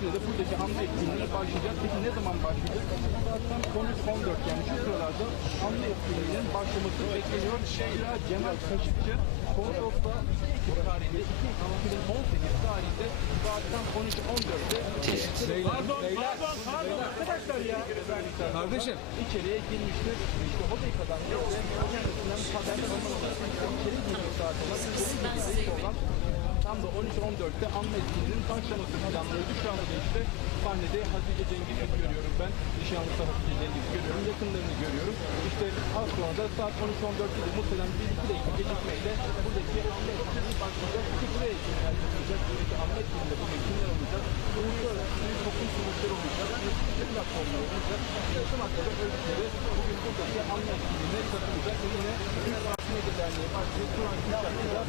içinde de buradaki anma etkinliğine başlayacağız. Peki ne zaman başlayacak? Zaten 13-14 yani şu sıralarda anma etkinliğinin başlaması bekleniyor. Zira Cemal Khashoggi konsolosla tarihinde 2018 tarihinde zaten 13-14'te arkadaşlar ya kardeşim içeriye girmiştir. İşte o dakikadan kendisinden haberler olmadan içeri girmiş zaten olan tam da 13-14'te anma etkinliğinin başlaması planlıyordu. Şu anda da işte sahnede Hatice Cengiz'i görüyorum ben. Nişanlısı Hatice Cengiz'i görüyorum. Yakınlarını görüyorum. İşte az sonra da saat 13-14'te de muhtemelen 1-2 dakika gecikmeyle buradaki anma etkinliği başlayacak. Çünkü buraya kimler yapılacak? Buradaki anma etkinliğinde bugün kimler olacak? Uluslararası toplum kuruluşları olacak. Yönetici platformları olacak. Yaşam hakları örgütleri bugün buradaki anma etkinliğine katılacak. Yine Medya Derneği başlıyor. Turan Kuşakçı'da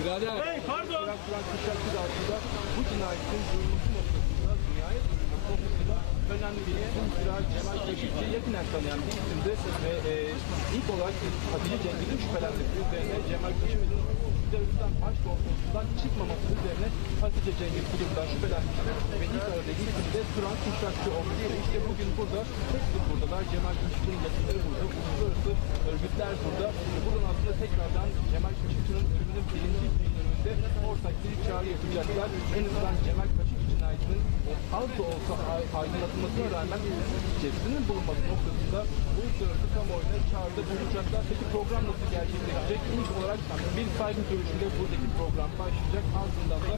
Turan Kuşakçı'da aslında bu cinayetin duyulması noktasında dünyaya duyulması noktasında önemli bir zira Cemal Khashoggi'yi yakından tanıyan bir isimdi ve ilk olarak Hatice Cengiz'in şüphelenmesi üzerine Cemal Khashoggi'nin teröristten başkonsolosluğundan çıkmaması üzerine Hatice Cengiz bu durumdan şüphelenmiştir ve ilk aradığı isim de Turan Kuşakçı olmuştur. İşte bugün burada, hepsi buradalar. Cemal Khashoggi'nin yakınları burada, uluslararası örgütler burada. Buradan aslında tekrardan Cemal Khashoggi'nin ölümünün birinci dönümünde ortak bir çağrı yapacaklar. En azından Cemal Khashoggi cinayetinin az da olsa aydınlatılmasına rağmen cesedinin bulunması noktasında uluslararası kamuoyuna çağrıda bulunacaklar. Peki program nasıl gerçekleşecek? İlk olarak bir saygı duruşuyla buradaki program başlayacak. Ardından da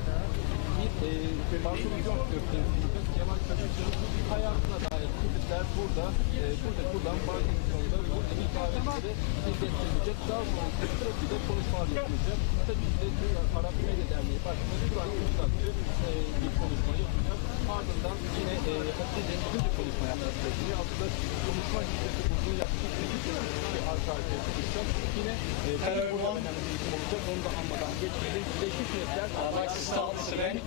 bir bahsedeceğim gösterisiyle Cemal Khashoggi'nin hayatına dair kısıtlar burada kurulan bahsedicilerinde buradaki davetleri izletilecek. Daha sonra sırasıyla konuşmalar yapılacak. Tabii ki de Arap Medya Derneği Başkanı Turan Kuşakçı bir konuşma yapacak. Ardından yine Hatice Cengiz'in bir konuşma yapması bekleniyor. Aslında konuşma hissesi uzun yaklaşık 8 bir arka arkaya konuşacak. Yine burada önemli bir isim olacak. Onu da anmadan geçmeyelim. Birleşmiş Milletler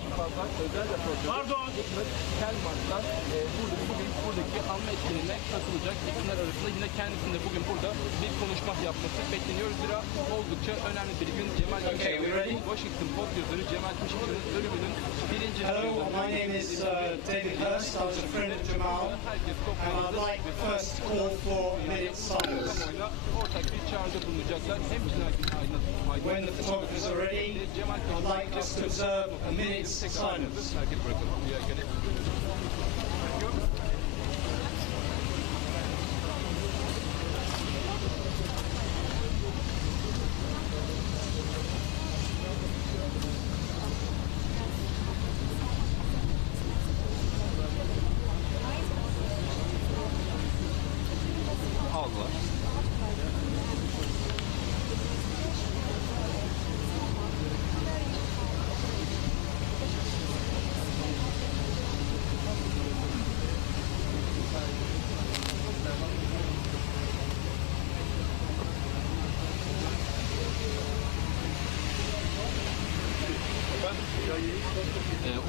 infazlar özel Rapporteur Callamard'dan buradaki anma etkinliğine katılacak isimler arasında yine kendisinde bugün burada bir konuşma yapması bekleniyor. Zira oldukça önemli bir gün. Cemal Khashoggi'nin Washington Post yazarı Cemal Khashoggi'nin ölümünün birinci Hello, my name is David Hurst. I was a friend of Jamal, and I'd like first to call for a minute's silence. Ortak bir çağrıda bulunacaklar. Hem cinayetin aydınlatılması. When the photographers are ready, I'd like us to observe a minute's silence. Allah.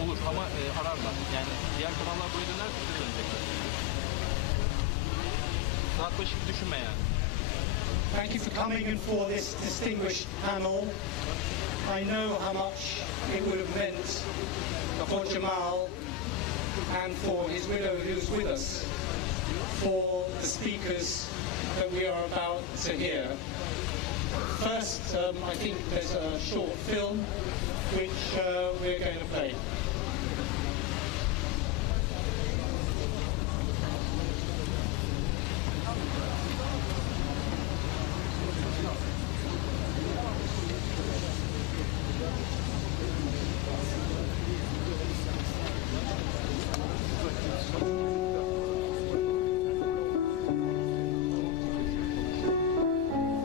Olur ama ararlar. Yani diğer kanallar buraya dönerse size dönecekler. Saat başı gibi düşünme yani. Thank you for coming in for this distinguished panel. I know how much it would have meant for Jamal and for his widow who's with us, for the speakers that we are about to hear. First, I think there's a short film which we're going to play.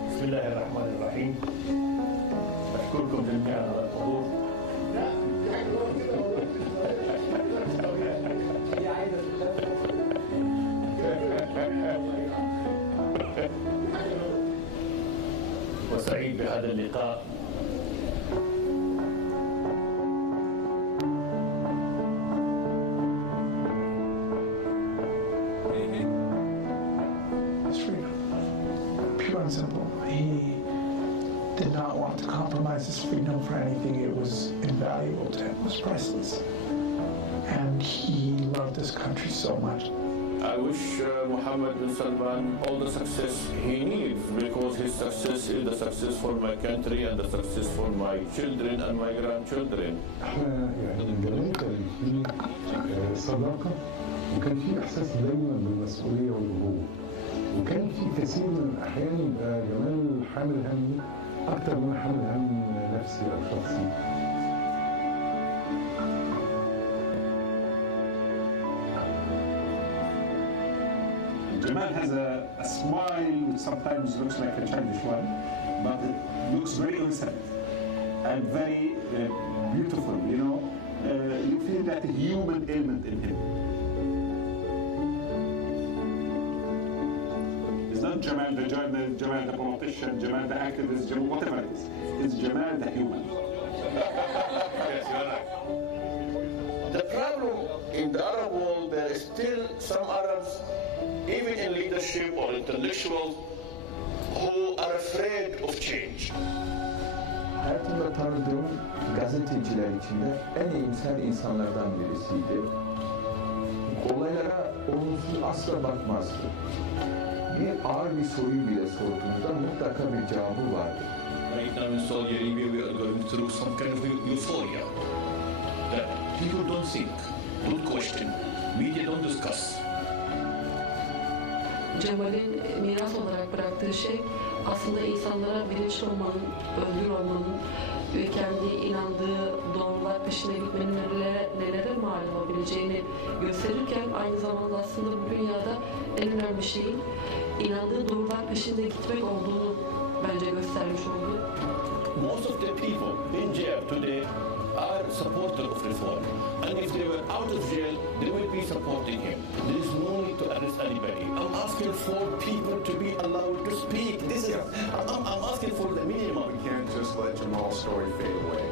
بسم الله الرحمن الرحيم. أشكركم جميعا على الحضور. وسعيد بهذا اللقاء. Pure and simple. He did not want to compromise his freedom for anything. It was invaluable to him. It was priceless. And he loved this country so much. I wish Mohammed bin Salman all the success he needs, because his success is the success for my country and the success for my children and my grandchildren. احنا يعني الجميع كان في صداقة، وكان في إحساس دايما بالمسؤولية والأبوة، وكان في كثير من الأحيان يبقى جمال حامل هم أكتر من حامل هم نفسي أو شخصي. Jamal has a smile which sometimes looks like a childish one, but it looks very innocent and very beautiful, you know. You feel that human element in him. It's not Jamal the journalist, Jamal the politician, Jamal the activist, Jamal whatever it is. It's Jamal the human. Yes, you're right. The problem in the Arab world, there is still some Arabs, even in leadership or intellectuals, who are afraid of change. Hayatımda tanıdığım gazeteciler içinde en iyimser insanlardan birisiydi. Olaylara olumsuz asla bakmazdı. Bir ağır bir soruyu bile sorduğumuzda mutlaka bir cevabı vardı. Right now in Saudi Arabia we are going through some kind of euphoria. That people don't think, don't question, media don't discuss. Cemal'in miras olarak bıraktığı şey aslında insanlara bilinçli olmanın, özgür olmanın ve kendi inandığı doğrular peşine gitmenin nelere mal olabileceğini gösterirken aynı zamanda aslında bu dünyada en önemli şeyin inandığı doğrular peşinde gitmek olduğunu bence göstermiş oldu. Most of the people in jail today are supporters of reform. And if they were out of jail, they will be supporting him. There is no need to arrest anybody. I'm asking for people to be allowed to speak. This is, I'm asking for the minimum. We can't just let Jamal's story fade away.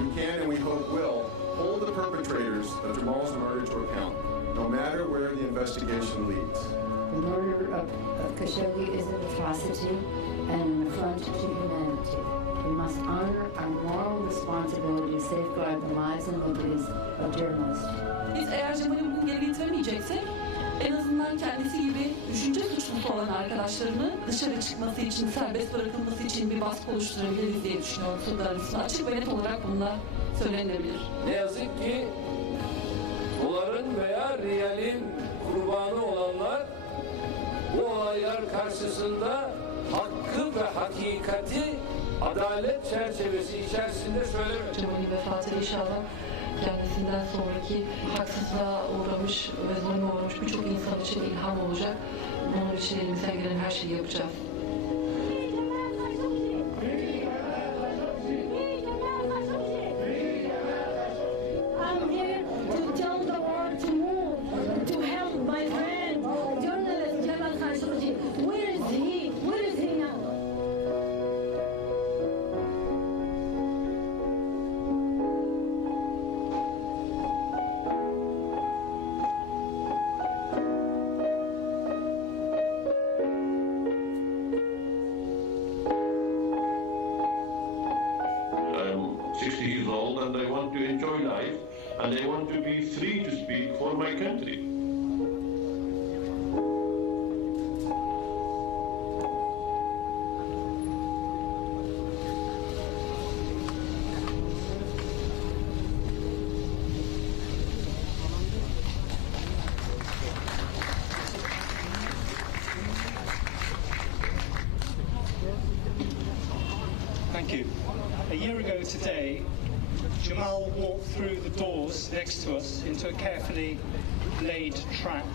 We can, and we hope will, hold the perpetrators of Jamal's murder to account, no matter where the investigation leads. The murder of Khashoggi is an atrocity and an affront to humanity. We must honor our moral responsibility to safeguard the lives and liberties of journalists. Biz eğer Cemal'i bugün geri getiremeyeceksek en azından kendisi gibi düşünce suçlusu olan arkadaşlarını dışarı çıkması için, serbest bırakılması için bir baskı oluşturabiliriz diye düşünüyorum. Suudi Arabistan açık ve net olarak bunlar söylenilebilir. Ne yazık ki doların veya riyalin kurbanı olanlar bu olaylar karşısında hakkı ve hakikati adalet çerçevesi içerisinde söylemek. Cemal'in vefatı inşallah kendisinden sonraki haksızlığa uğramış ve zulme uğramış birçok insan için ilham olacak. Bunun için elimizden gelen her şeyi yapacağız. And I want to enjoy life, and I want to be free to speak for my country. Thank you. A year ago today, Jamal walked through the doors next to us into a carefully laid trap.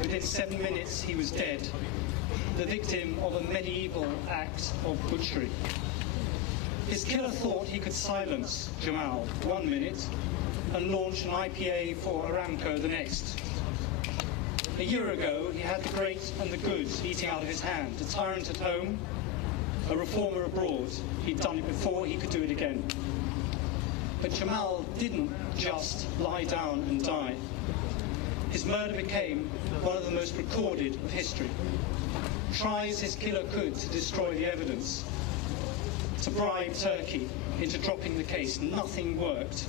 Within 7 minutes, he was dead, the victim of a medieval act of butchery. His killer thought he could silence Jamal 1 minute and launch an IPA for Aramco the next. A year ago, he had the great and the good eating out of his hand, a tyrant at home, a reformer abroad. He'd done it before, he could do it again. But Jamal didn't just lie down and die. His murder became one of the most recorded of history. Try as his killer could to destroy the evidence, to bribe Turkey into dropping the case, nothing worked.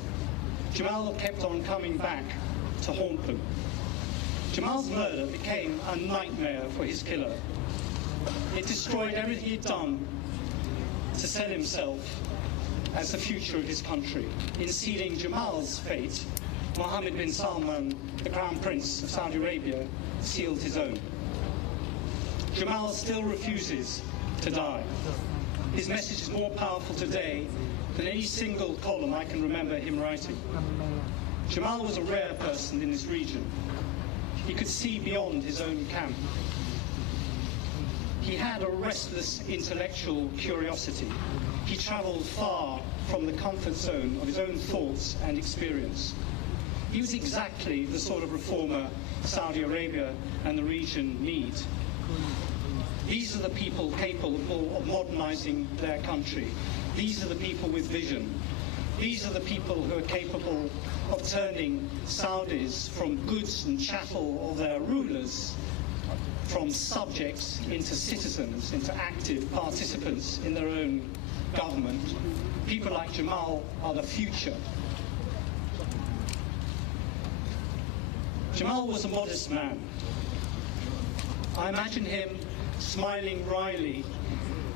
Jamal kept on coming back to haunt them. Jamal's murder became a nightmare for his killer. It destroyed everything he'd done to set himself as the future of his country. In sealing Jamal's fate, Mohammed bin Salman, the Crown Prince of Saudi Arabia, sealed his own. Jamal still refuses to die. His message is more powerful today than any single column I can remember him writing. Jamal was a rare person in this region. He could see beyond his own camp. He had a restless intellectual curiosity. He traveled far from the comfort zone of his own thoughts and experience. He was exactly the sort of reformer Saudi Arabia and the region need. These are the people capable of modernizing their country. These are the people with vision. These are the people who are capable of turning Saudis from goods and chattel of their rulers, from subjects into citizens, into active participants in their own government. People like Jamal are the future. Jamal was a modest man. I imagine him smiling wryly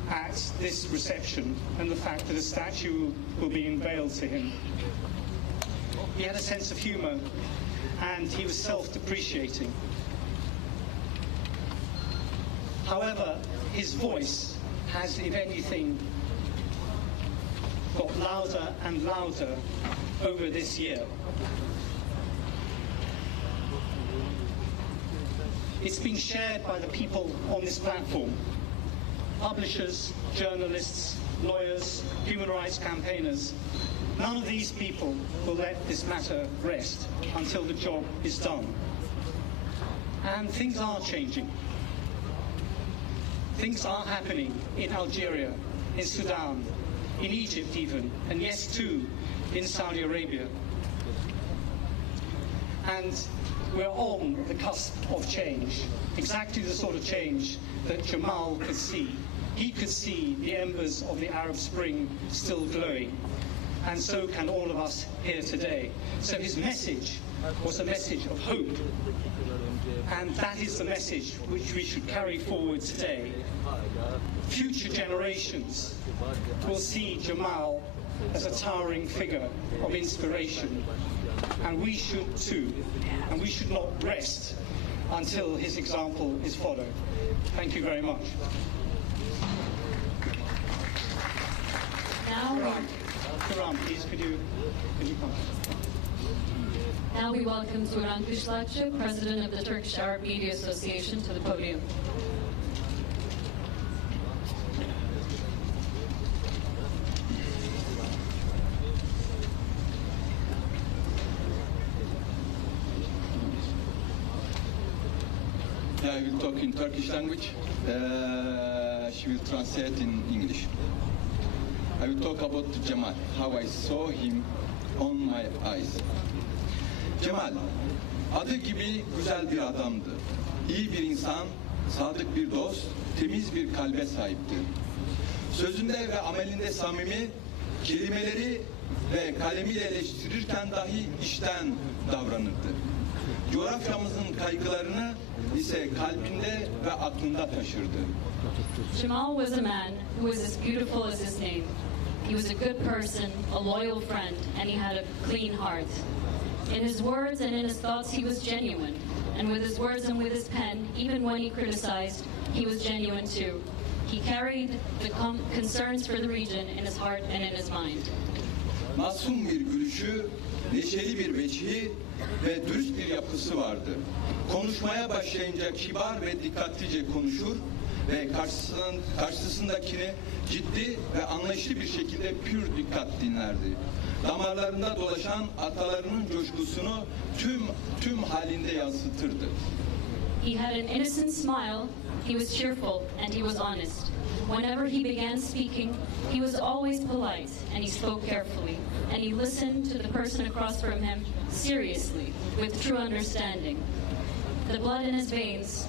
at this reception and the fact that a statue will be unveiled to him. He had a sense of humor and he was self-depreciating. However, his voice has, if anything, got louder and louder over this year. It's been shared by the people on this platform. Publishers, journalists, lawyers, human rights campaigners. None of these people will let this matter rest until the job is done. And things are changing. Things are happening in Algeria, in Sudan, in Egypt even, and yes too, in Saudi Arabia. And we're on the cusp of change, exactly the sort of change that Jamal could see. He could see the embers of the Arab Spring still glowing, and so can all of us here today. So his message was a message of hope, and that is the message which we should carry forward today. Future generations will see Jamal as a towering figure of inspiration, and we should too, and we should not rest until his example is followed. Thank you very much. Turan, please, could you come? Now we welcome Turan Kışlakçı, President of the Turkish Arab Media Association, to the podium. I will talk in Turkish language. She will translate in English. I will talk about Jamal, how I saw him on my eyes. Cemal, adı gibi güzel bir adamdı. İyi bir insan, sadık bir dost, temiz bir kalbe sahipti. Sözünde ve amelinde samimi, kelimeleri ve kalemiyle eleştirirken dahi içten davranırdı. Coğrafyamızın kaygılarını ise kalbinde ve aklında taşırdı. Jamal was a man who was as beautiful as his name. He was a good person, a loyal friend, and he had a clean heart. In his words and in his thoughts, he was genuine. And with his words and with his pen, even when he criticized, he was genuine too. He carried the concerns for the region in his heart and in his mind. Masum bir gülüşü, neşeli bir vecihi ve dürüst bir yapısı vardı. Konuşmaya başlayınca kibar ve dikkatlice konuşur ve karşısındakini ciddi ve anlayışlı bir şekilde pür dikkat dinlerdi. Damarlarında dolaşan atalarının coşkusunu tüm halinde yansıtırdı. He had an innocent smile, he was cheerful, and he was honest. Whenever he began speaking, he was always polite, and he spoke carefully, and he listened to the person across from him seriously, with true understanding. The blood in his veins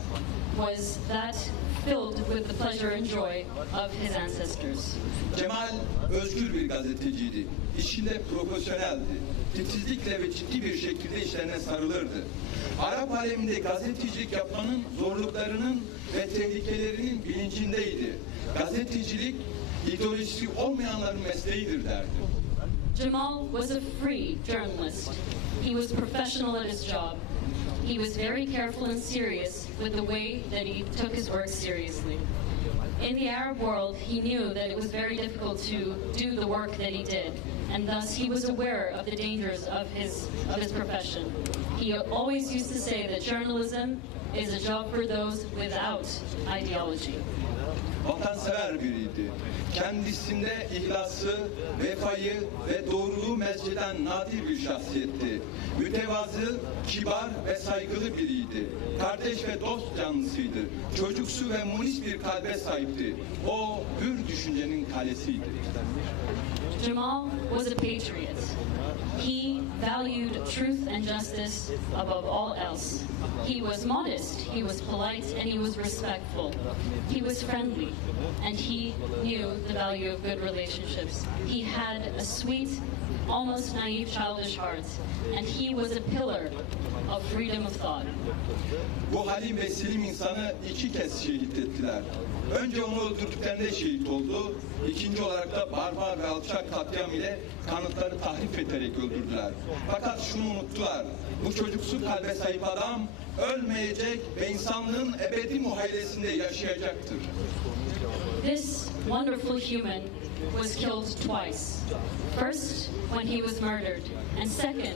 was that filled with the pleasure and joy of his ancestors. Cemal özgür bir gazeteciydi. İşinde profesyoneldi. Titizlikle ve ciddi bir şekilde işlerine sarılırdı. Arap aleminde gazetecilik yapmanın zorluklarının ve tehlikelerinin bilincindeydi. Gazetecilik ideolojisi olmayanların mesleğidir derdi. Jamal was a free journalist. He was professional at his job. He was very careful and serious with the way that he took his work seriously. In the Arab world, he knew that it was very difficult to do the work that he did, and thus he was aware of the dangers of his profession. He always used to say that journalism is a job for those without ideology. Vatansever biriydi. Kendisinde ihlası, vefayı ve doğruluğu mezceden nadir bir şahsiyetti. Mütevazı, kibar ve saygılı biriydi. Kardeş ve dost canlısıydı. Çocuksu ve munis bir kalbe sahipti. O hür düşüncenin kalesiydi. Jamal was a patriot. He valued truth and justice above all else. He was modest, he was polite, and he was respectful. He was friendly, and he knew the value of good relationships. He had a sweet, almost naive, childish heart, and he was a pillar of freedom of thought. Bu halim ve selim insanı iki kez şehit ettiler. Önce onu öldürdüklerinde şehit oldu. İkinci olarak da barbar ve alçak katliam ile kanıtları tahrip ederek öldürdüler. Fakat şunu unuttular. Bu çocuksu kalbe sahip adam ölmeyecek ve insanlığın ebedi muhayyilesinde yaşayacaktır. This wonderful human was killed twice. First, when he was murdered, and second,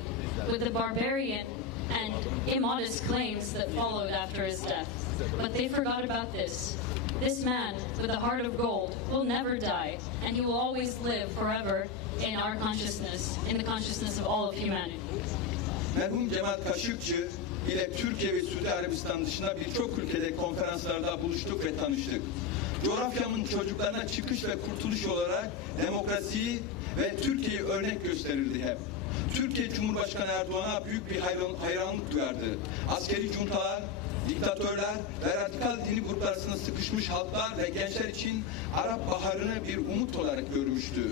with the barbarian and immodest claims that followed after his death. But they forgot about this. This man, with a heart of gold, will never die, and he will always live forever in our consciousness, in the consciousness of all of humanity. Merhum Jamal Khashoggi ile Türkiye ve Suudi Arabistan dışında birçok ülkede konferanslarda buluştuk ve tanıştık. Coğrafyamın çocuklarına çıkış ve kurtuluş olarak demokrasiyi ve Türkiye'yi örnek gösterirdi hep. Türkiye Cumhurbaşkanı Erdoğan'a büyük bir hayranlık duyardı. Askeri juntalar, diktatörler ve radikal dini gruplar arasında sıkışmış halklar ve gençler için Arap Baharı'nı bir umut olarak görmüştü.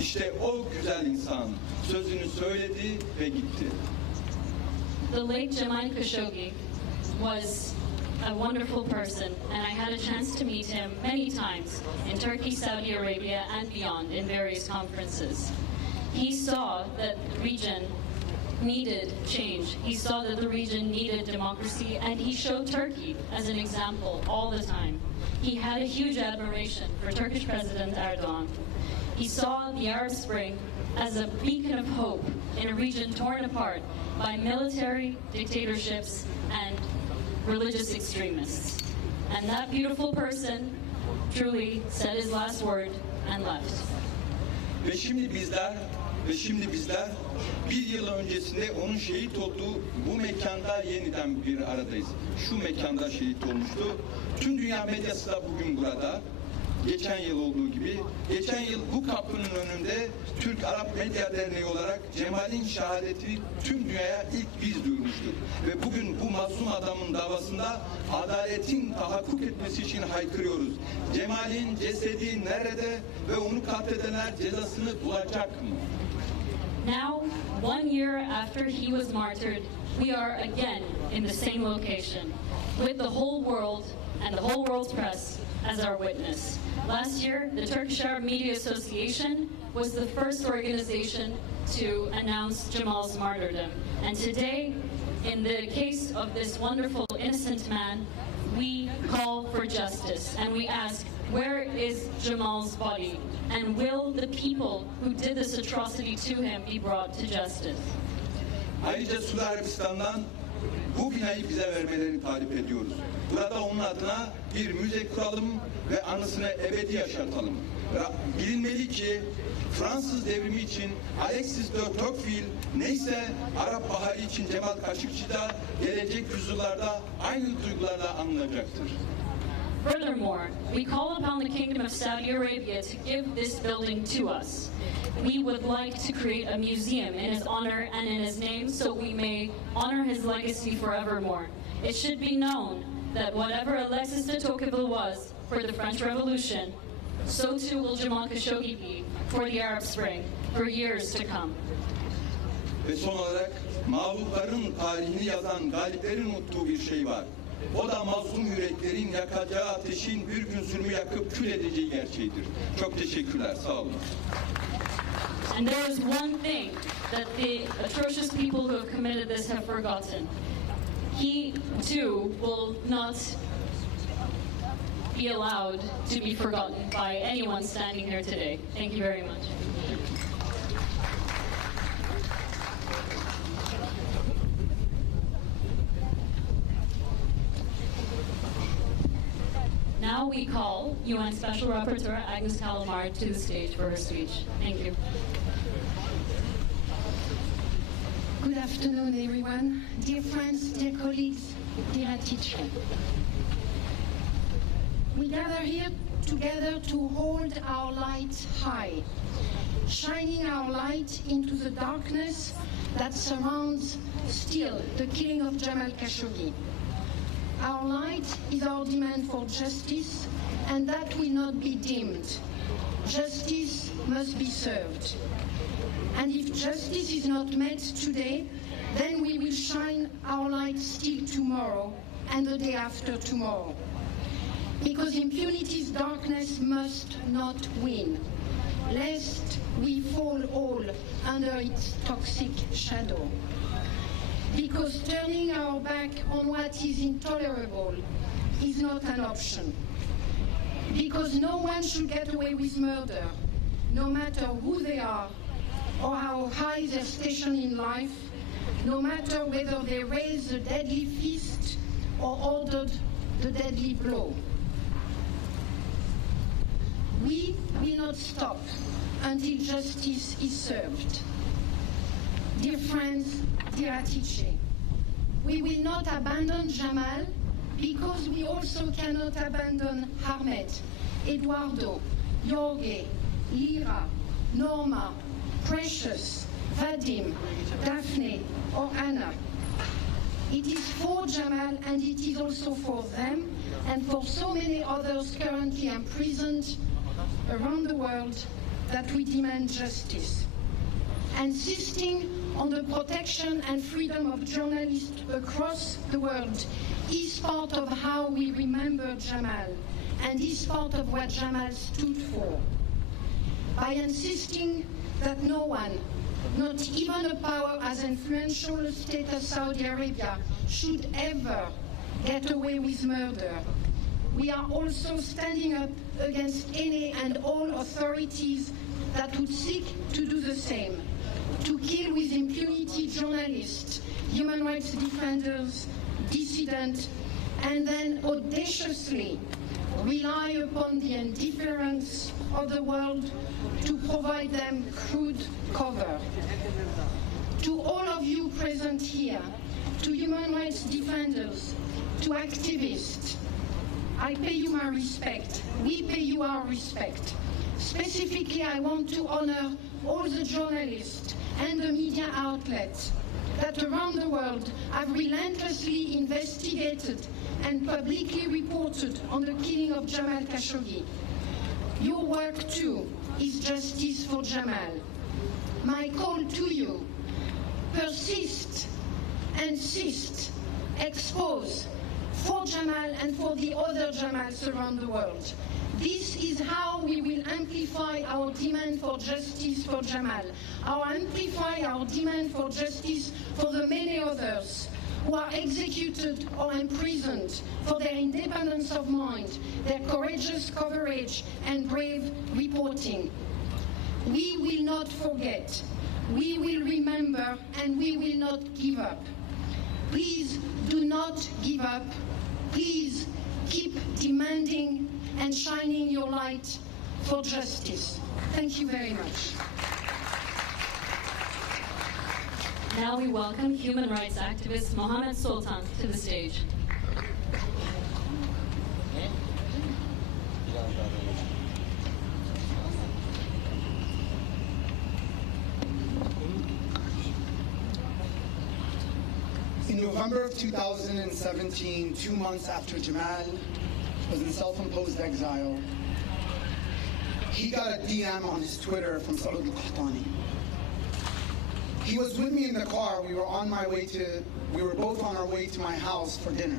İşte o güzel insan sözünü söyledi ve gitti. The late Jamal Khashoggi was a wonderful person, and I had a chance to meet him many times in Turkey, Saudi Arabia, and beyond in various conferences. He saw that the region needed change. He saw that the region needed democracy, and he showed Turkey as an example all the time. He had a huge admiration for Turkish President Erdogan. He saw the Arab Spring as a beacon of hope in a region torn apart by military dictatorships and religious extremists. And that beautiful person truly said his last word and left. Ve şimdi bizler bir yıl öncesinde onun şehit olduğu bu mekanda yeniden bir aradayız. Şu mekanda şehit olmuştu. Tüm dünya medyası da bugün burada. Geçen yıl olduğu gibi. Geçen yıl bu kapının önünde Türk Arap Medya Derneği olarak Cemal'in şehadetini tüm dünyaya ilk biz duyurmuştuk. Ve bugün bu mazlum adamın davasında adaletin tahakkuk etmesi için haykırıyoruz. Cemal'in cesedi nerede ve onu katledenler cezasını bulacak mı? Now, 1 year after he was martyred, we are again in the same location, with the whole world and the whole world's press as our witness. Last year, the Turkish Arab Media Association was the first organization to announce Jamal's martyrdom. And today, in the case of this wonderful, innocent man, we call for justice and we ask, where is Jamal's body? And will the people who did this atrocity to him be brought to justice? Ayrıca Suudi Arabistan'dan bu binayı bize vermelerini talep ediyoruz. Burada onun adına bir müze kuralım ve anısını ebedi yaşatalım. Bilinmeli ki Fransız devrimi için Alexis de Tocqueville neyse Arap Baharı için Jamal Khashoggi da gelecek yüzyıllarda aynı duygularla anılacaktır. Furthermore, we call upon the Kingdom of Saudi Arabia to give this building to us. We would like to create a museum in his honor and in his name so we may honor his legacy forevermore. It should be known that whatever Alexis de Tocqueville was for the French Revolution, so too will Jamal Khashoggi be for the Arab Spring for years to come. Ve son olarak mağlupların tarihini yazan galiplerin unuttuğu bir şey var. O da mazlum yüreklerin yakacağı ateşin bir gün zulmü yakıp kül edeceği gerçeğidir. Çok teşekkürler, sağ olun. And there is one thing that the atrocious people who have committed this have forgotten. He, too, will not be allowed to be forgotten by anyone standing here today. Thank you very much. Now we call UN Special Rapporteur Agnes Callamard to the stage for her speech. Thank you. Good afternoon, everyone. Dear friends, dear colleagues, dear teacher. We gather here together to hold our light high, shining our light into the darkness that surrounds still the killing of Jamal Khashoggi. Our light is our demand for justice, and that will not be dimmed. Justice must be served. And if justice is not met today, then we will shine our light still tomorrow and the day after tomorrow. Because impunity's darkness must not win, lest we fall all under its toxic shadow. Because turning our back on what is intolerable is not an option. Because no one should get away with murder, no matter who they are or how high their station in life, no matter whether they raised the deadly fist or ordered the deadly blow. We will not stop until justice is served. Dear friends, dear Hatice, we will not abandon Jamal because we also cannot abandon Ahmed, Eduardo, Jorge, Lira, Norma, Precious, Vadim, Daphne, or Anna. It is for Jamal and it is also for them and for so many others currently imprisoned around the world that we demand justice. Insisting on the protection and freedom of journalists across the world is part of how we remember Jamal and is part of what Jamal stood for. By insisting that no one, not even a power as influential a state as Saudi Arabia, should ever get away with murder, we are also standing up against any and all authorities that would seek to do the same, to kill with impunity journalists, human rights defenders, dissidents, and then audaciously rely upon the indifference of the world to provide them crude cover. To all of you present here, to human rights defenders, to activists, I pay you my respect. We pay you our respect. Specifically, I want to honor all the journalists and the media outlets that around the world have relentlessly investigated and publicly reported on the killing of Jamal Khashoggi. Your work, too, is justice for Jamal. My call to you, persist, insist, expose for Jamal and for the other Jamals around the world. This is how we will amplify our demand for justice for Jamal, amplify our demand for justice for the many others who are executed or imprisoned for their independence of mind, their courageous coverage and brave reporting. We will not forget, we will remember, and we will not give up. Please do not give up. Please keep demanding and shining your light for justice. Thank you very much. Now we welcome human rights activist Mohammed Sultan to the stage. In November of 2017, 2 months after Jamal was in self-imposed exile, he got a DM on his Twitter from Saud al-Qahtani. He was with me in the car. We were both on our way to my house for dinner.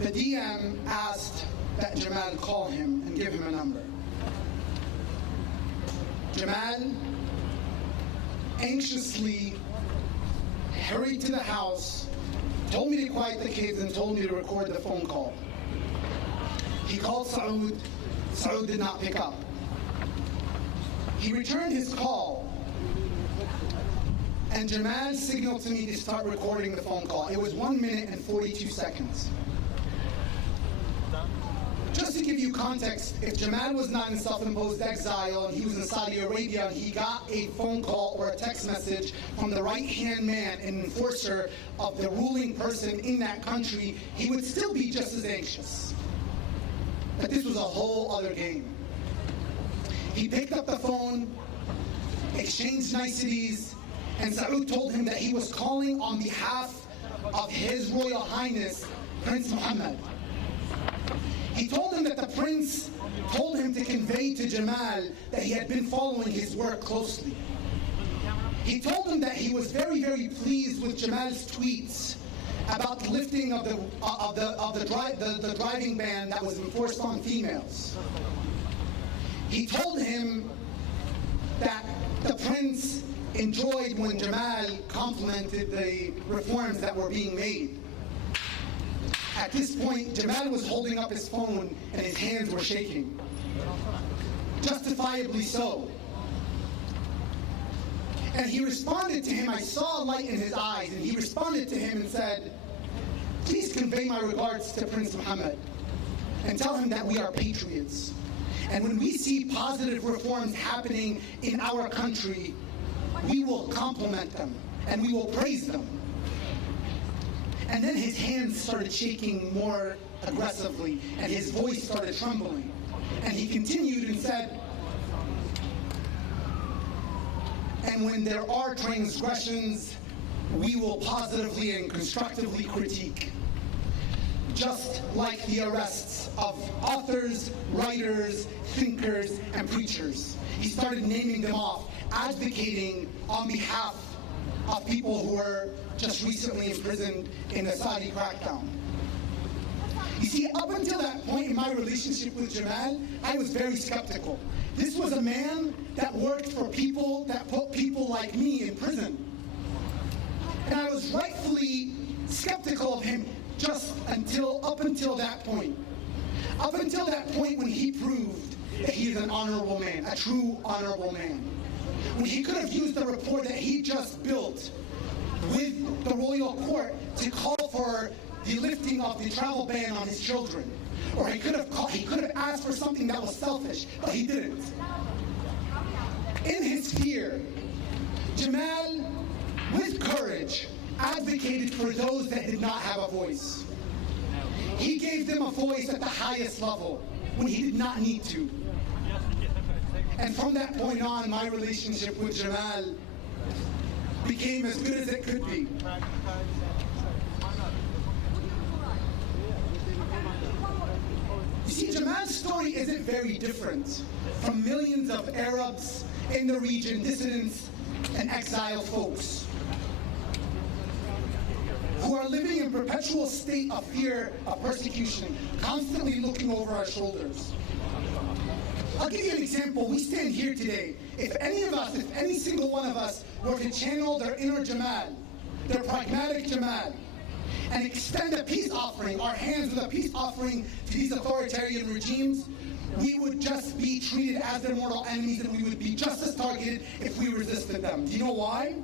The DM asked that Jamal call him and give him a number. Jamal anxiously hurried to the house, told me to quiet the kids, and told me to record the phone call. He called Saud. Saud did not pick up. He returned his call, and Jamal signaled to me to start recording the phone call. It was 1 minute and 42 seconds. Just to give you context, if Jamal was not in self-imposed exile and he was in Saudi Arabia and he got a phone call or a text message from the right-hand man and enforcer of the ruling person in that country, he would still be just as anxious. But this was a whole other game. He picked up the phone, exchanged niceties, and Saud told him that he was calling on behalf of His Royal Highness, Prince Mohammed. He told him that the prince told him to convey to Jamal that he had been following his work closely. He told him that he was very, very pleased with Jamal's tweets about the lifting of the driving ban that was enforced on females. He told him that the prince enjoyed when Jamal complimented the reforms that were being made. At this point, Jamal was holding up his phone and his hands were shaking. Justifiably so. And he responded to him, I saw a light in his eyes, and he responded to him and said, please convey my regards to Prince Mohammed and tell him that we are patriots. And when we see positive reforms happening in our country, we will compliment them and we will praise them. And then his hands started shaking more aggressively and his voice started trembling. And he continued and said, and when there are transgressions, we will positively and constructively critique. Just like the arrests of authors, writers, thinkers, and preachers. He started naming them off, advocating on behalf of people who were just recently imprisoned in the Saudi crackdown. You see, up until that point in my relationship with Jamal, I was very skeptical. This was a man that worked for people that put people like me in prison. And I was rightfully skeptical of him up until that point. Up until that point when he proved that he is an honorable man, a true honorable man. When he could have used the rapport that he just built with the royal court to call for the lifting of the travel ban on his children. Or he could have asked for something that was selfish, but he didn't. In his fear, Jamal, with courage, advocated for those that did not have a voice. He gave them a voice at the highest level when he did not need to. And from that point on, my relationship with Jamal became as good as it could be. You see, Jamal's story isn't very different from millions of Arabs in the region, dissidents and exiled folks, who are living in perpetual state of fear of persecution, constantly looking over our shoulders. I'll give you an example. We stand here today. If any single one of us were to channel their inner Jamal, their pragmatic Jamal, and extend a peace offering, our hands with a peace offering to these authoritarian regimes, we would just be treated as their mortal enemies and we would be just as targeted if we resisted them. Do you know why?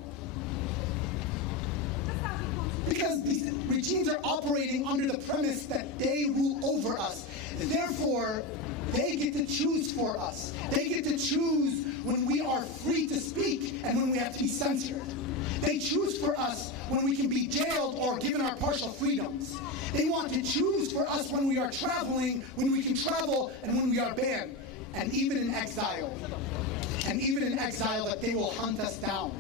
Because these regimes are operating under the premise that they rule over us. Therefore, they get to choose for us. They get to choose when we are free to speak and when we have to be censored. They choose for us when we can be be jailed or given our partial freedoms. They want to choose for us when we are traveling, when we can travel, and when we are banned, and even in exile. And even in exile, that they will hunt us down.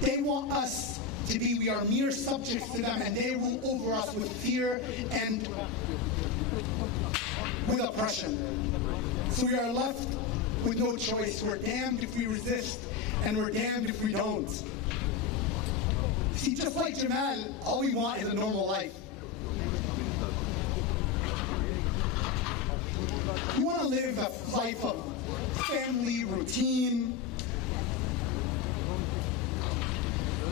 They want us to be, we are mere subjects to them, and they rule over us with fear and with oppression. So we are left with no choice. We're damned if we resist, and we're damned if we don't. See, just like Jamal, all we want is a normal life. We want to live a life of family, routine.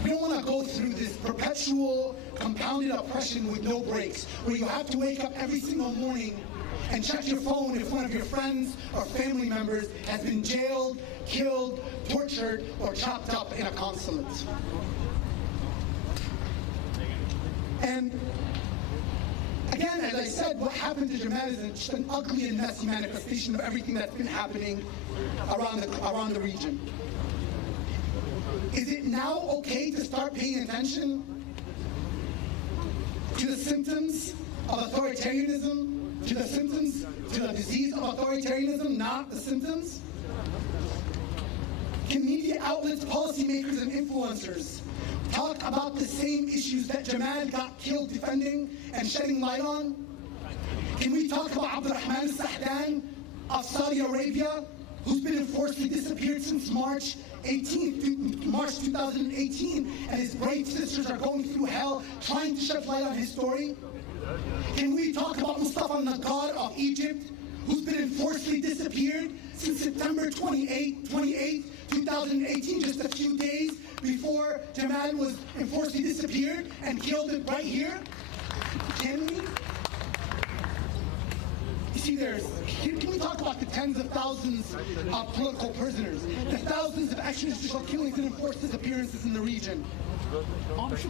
We don't want to go through this perpetual, compounded oppression with no breaks, where you have to wake up every single morning and check your phone if one of your friends or family members has been jailed, killed, tortured, or chopped up in a consulate. And again, as I said, what happened to Jamal is just an ugly and messy manifestation of everything that's been happening around the region. Is it now okay to start paying attention to the symptoms of authoritarianism, to the symptoms, to the disease of authoritarianism, not the symptoms? Can media outlets, policymakers, and influencers talk about the same issues that Jamal got killed defending and shedding light on? Can we talk about Abdurrahman al-Sahdan of Saudi Arabia, who's been enforcedly disappeared since March 2018, and his brave sisters are going through hell trying to shed light on his story? Can we talk about Mustafa Nagar of Egypt, who's been enforcedly disappeared since September 28, 2018, just a few days before Jamal was enforcedly disappeared and killed right here? Can we? You see, can we talk about the tens of thousands of political prisoners, the thousands of extrajudicial killings and enforced disappearances in the region?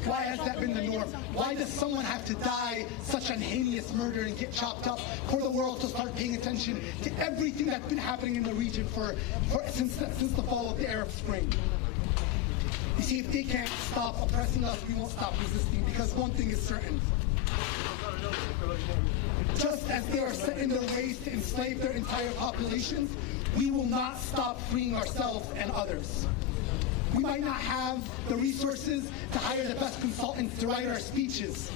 Why has that been the norm? Why does someone have to die such an heinous murder and get chopped up for the world to start paying attention to everything that's been happening in the region since the fall of the Arab Spring? You see, if they can't stop oppressing us, we won't stop resisting, because one thing is certain. Just as they are set in their ways to enslave their entire populations, we will not stop freeing ourselves and others. We might not have the resources to hire the best consultants to write our speeches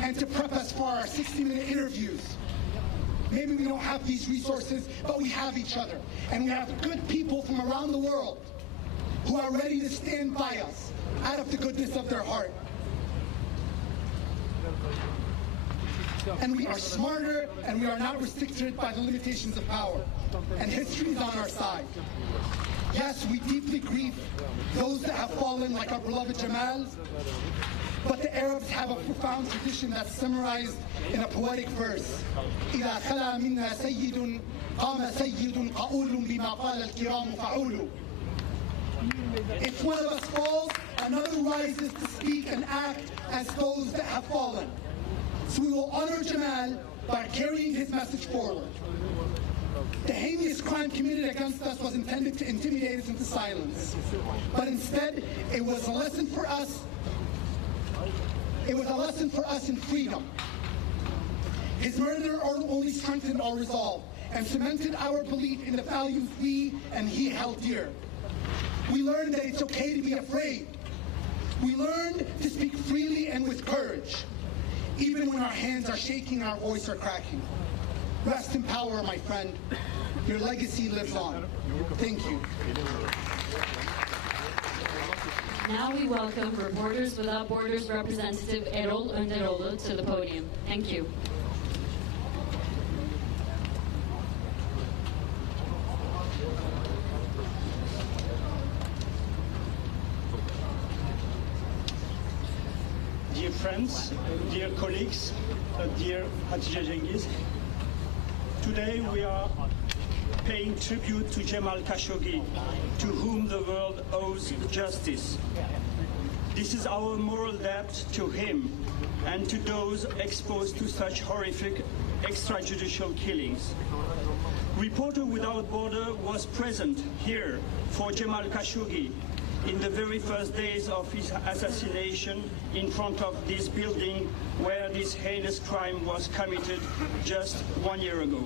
and to prep us for our 60-minute interviews. Maybe we don't have these resources, but we have each other. And we have good people from around the world who are ready to stand by us out of the goodness of their heart. And we are smarter, and we are not restricted by the limitations of power. And history is on our side. Yes, we deeply grieve those that have fallen, like our beloved Jamal, but the Arabs have a profound tradition that's summarized in a poetic verse. إِذَا خَلَى مِنَّا سَيِّدٌ قَامَ سَيِّدٌ قَعُولٌ بِمَا قَالَ الْكِرَامُ فَعُولُ. If one of us falls, another rises to speak and act as those that have fallen. So we will honor Jamal by carrying his message forward. The heinous crime committed against us was intended to intimidate us into silence. But instead, it was a lesson for us. It was a lesson for us in freedom. His murder only strengthened our resolve and cemented our belief in the values we and he held dear. We learned that it's okay to be afraid. We learned to speak freely and with courage, even when our hands are shaking and our voice are cracking. Rest in power, my friend. Your legacy lives on. Thank you. Now we welcome Reporters Without Borders representative Erol Önderoğlu to the podium. Thank you. Dear friends, dear colleagues, dear Hatice Cengiz, today we are paying tribute to Jamal Khashoggi, to whom the world owes justice. This is our moral debt to him and to those exposed to such horrific extrajudicial killings. Reporter Without Borders was present here for Jamal Khashoggi in the very first days of his assassination in front of this building where this heinous crime was committed just 1 year ago.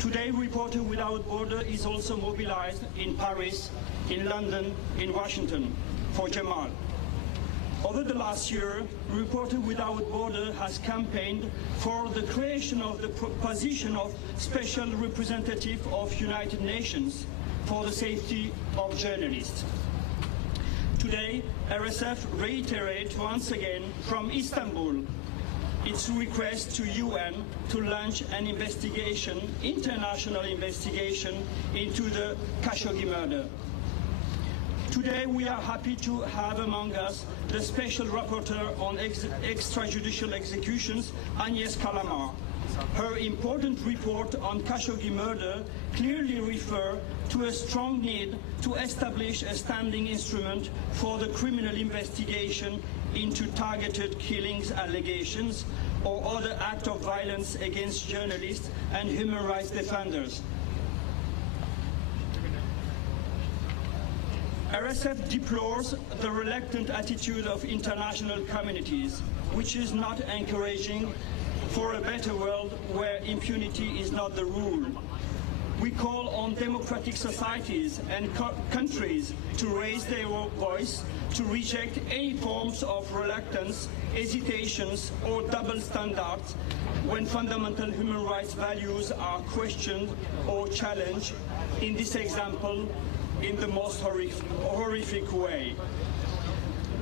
Today, Reporters Without Borders is also mobilized in Paris, in London, in Washington for Jamal. Over the last year, Reporters Without Borders has campaigned for the creation of the position of Special Representative of United Nations for the safety of journalists. Today, RSF reiterates once again from Istanbul its request to UN to launch an investigation, international investigation into the Khashoggi murder. Today we are happy to have among us the Special Rapporteur on extrajudicial executions, Agnes Callamard. Her important report on Khashoggi murder clearly refers to a strong need to establish a standing instrument for the criminal investigation into targeted killings allegations or other acts of violence against journalists and human rights defenders. RSF deplores the reluctant attitude of international communities, which is not encouraging for a better world where impunity is not the rule. We call on democratic societies and countries to raise their voice, to reject any forms of reluctance, hesitations, or double standards when fundamental human rights values are questioned or challenged, in this example, in the most horrific way.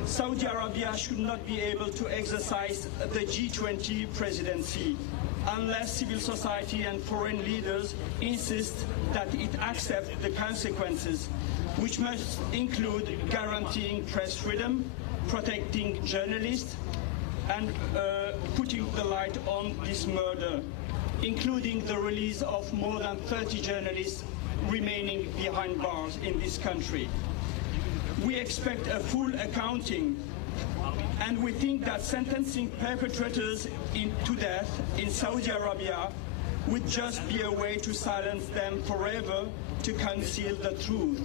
Saudi Arabia should not be able to exercise the G20 presidency unless civil society and foreign leaders insist that it accept the consequences, which must include guaranteeing press freedom, protecting journalists, and putting the light on this murder, including the release of more than 30 journalists remaining behind bars in this country. We expect a full accounting, and we think that sentencing perpetrators to death in Saudi Arabia would just be a way to silence them forever, to conceal the truth.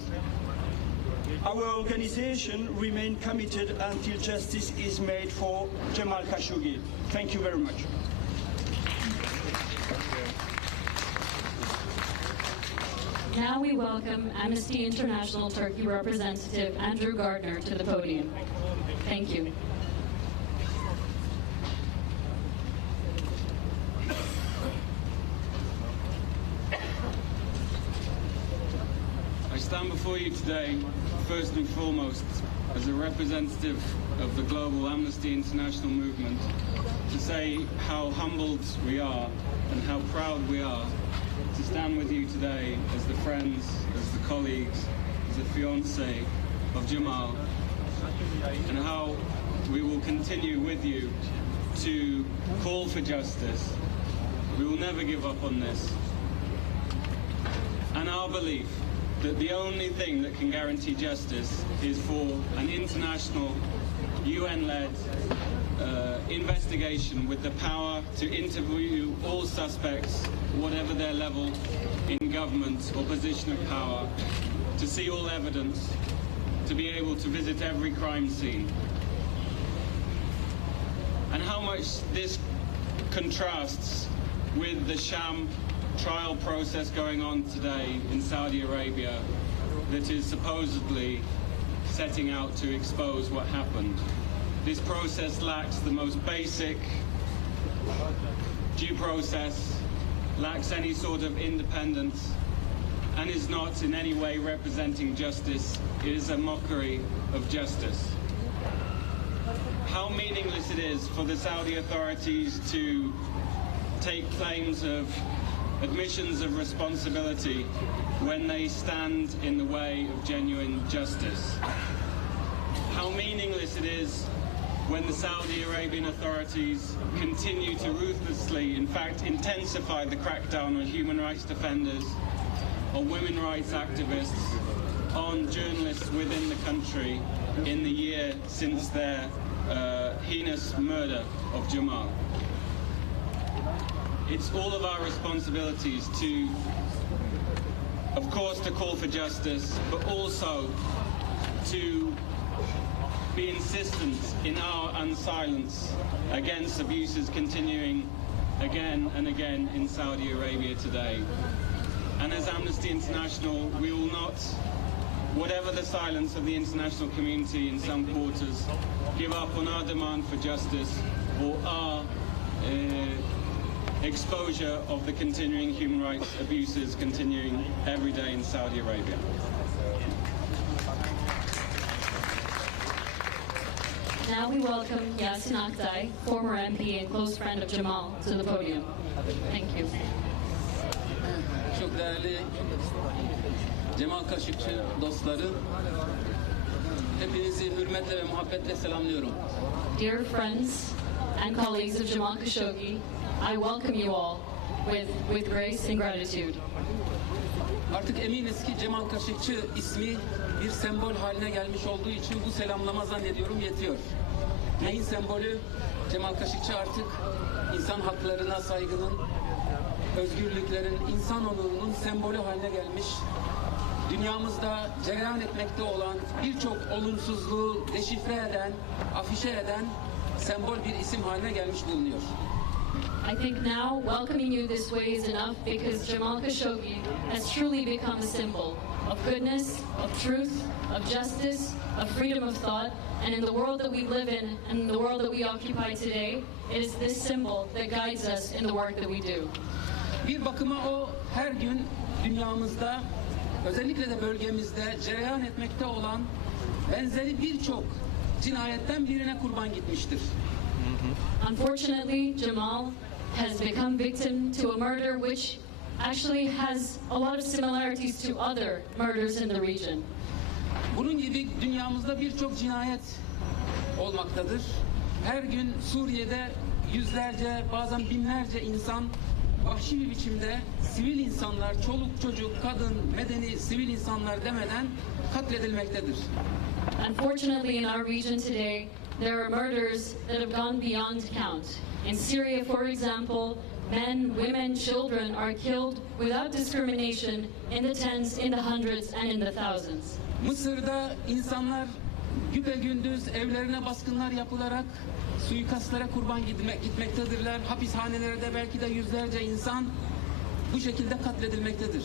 Our organization remains committed until justice is made for Jamal Khashoggi. Thank you very much. Now we welcome Amnesty International Turkey representative Andrew Gardner to the podium. Thank you. I stand before you today, first and foremost, as a representative of the global Amnesty International movement, to say how humbled we are and how proud we are to stand with you today as the friends, as the colleagues, as the fiancé of Jamal, and how we will continue with you to call for justice. We will never give up on this. And our belief that the only thing that can guarantee justice is for an international, UN-led investigation with the power to interview all suspects, whatever their level in government or position of power, to see all evidence, to be able to visit every crime scene. And how much this contrasts with the sham trial process going on today in Saudi Arabia that is supposedly setting out to expose what happened. This process lacks the most basic due process, lacks any sort of independence, and is not in any way representing justice. It is a mockery of justice. How meaningless it is for the Saudi authorities to take claims of admissions of responsibility when they stand in the way of genuine justice. How meaningless it is when the Saudi Arabian authorities continue to ruthlessly, in fact, intensify the crackdown on human rights defenders, on women rights activists, on journalists within the country in the year since their heinous murder of Jamal. It's all of our responsibilities to, of course, to call for justice, but also to be insistent in our silence against abuses continuing again and again in Saudi Arabia today. And as Amnesty International, we will not, whatever the silence of the international community in some quarters, give up on our demand for justice or our exposure of the continuing human rights abuses continuing every day in Saudi Arabia. Now we welcome Yasin Aktay, former MP and close friend of Jamal, to the podium. Thank you. Çok değerli Cemal Kaşıkçı dostları, hepinizi hürmetle ve muhabbetle selamlıyorum. Dear friends and colleagues of Jamal Khashoggi, I welcome you all with grace and gratitude. Artık eminiz ki Cemal Kaşıkçı ismi bir sembol haline gelmiş olduğu için bu selamlama zannediyorum yetiyor. Neyin sembolü? Cemal Kaşıkçı artık insan haklarına saygının, özgürlüklerin, insan onurunun sembolü haline gelmiş. Dünyamızda cereyan etmekte olan birçok olumsuzluğu deşifre eden, afişe eden sembol bir isim haline gelmiş bulunuyor. I think now welcoming you this way is enough because Jamal Khashoggi has truly become a symbol of goodness, of truth, of justice, of freedom of thought, and in the world that we live in and the world that we occupy today, it is this symbol that guides us in the work that we do. Bir bakıma o her gün dünyamızda, özellikle de bölgemizde cereyan etmekte olan benzeri birçok cinayetten birine kurban gitmiştir. Unfortunately, Jamal has become victim to a murder which actually has a lot of similarities to other murders in the region. Bunun gibi dünyamızda birçok cinayet olmaktadır. Her gün Suriye'de yüzlerce, bazen binlerce insan vahşi bir biçimde sivil insanlar, çoluk çocuk, kadın, medeni sivil insanlar demeden katledilmektedir. Unfortunately, in our region today, there are murders that have gone beyond count. In Syria, for example, men, women, children are killed without discrimination in the tens, in the hundreds, and in the thousands. Mısır'da insanlar güpegündüz evlerine baskınlar yapılarak suikastlara kurban gitmektedirler. Hapishanelerde belki de yüzlerce insan bu şekilde katledilmektedir.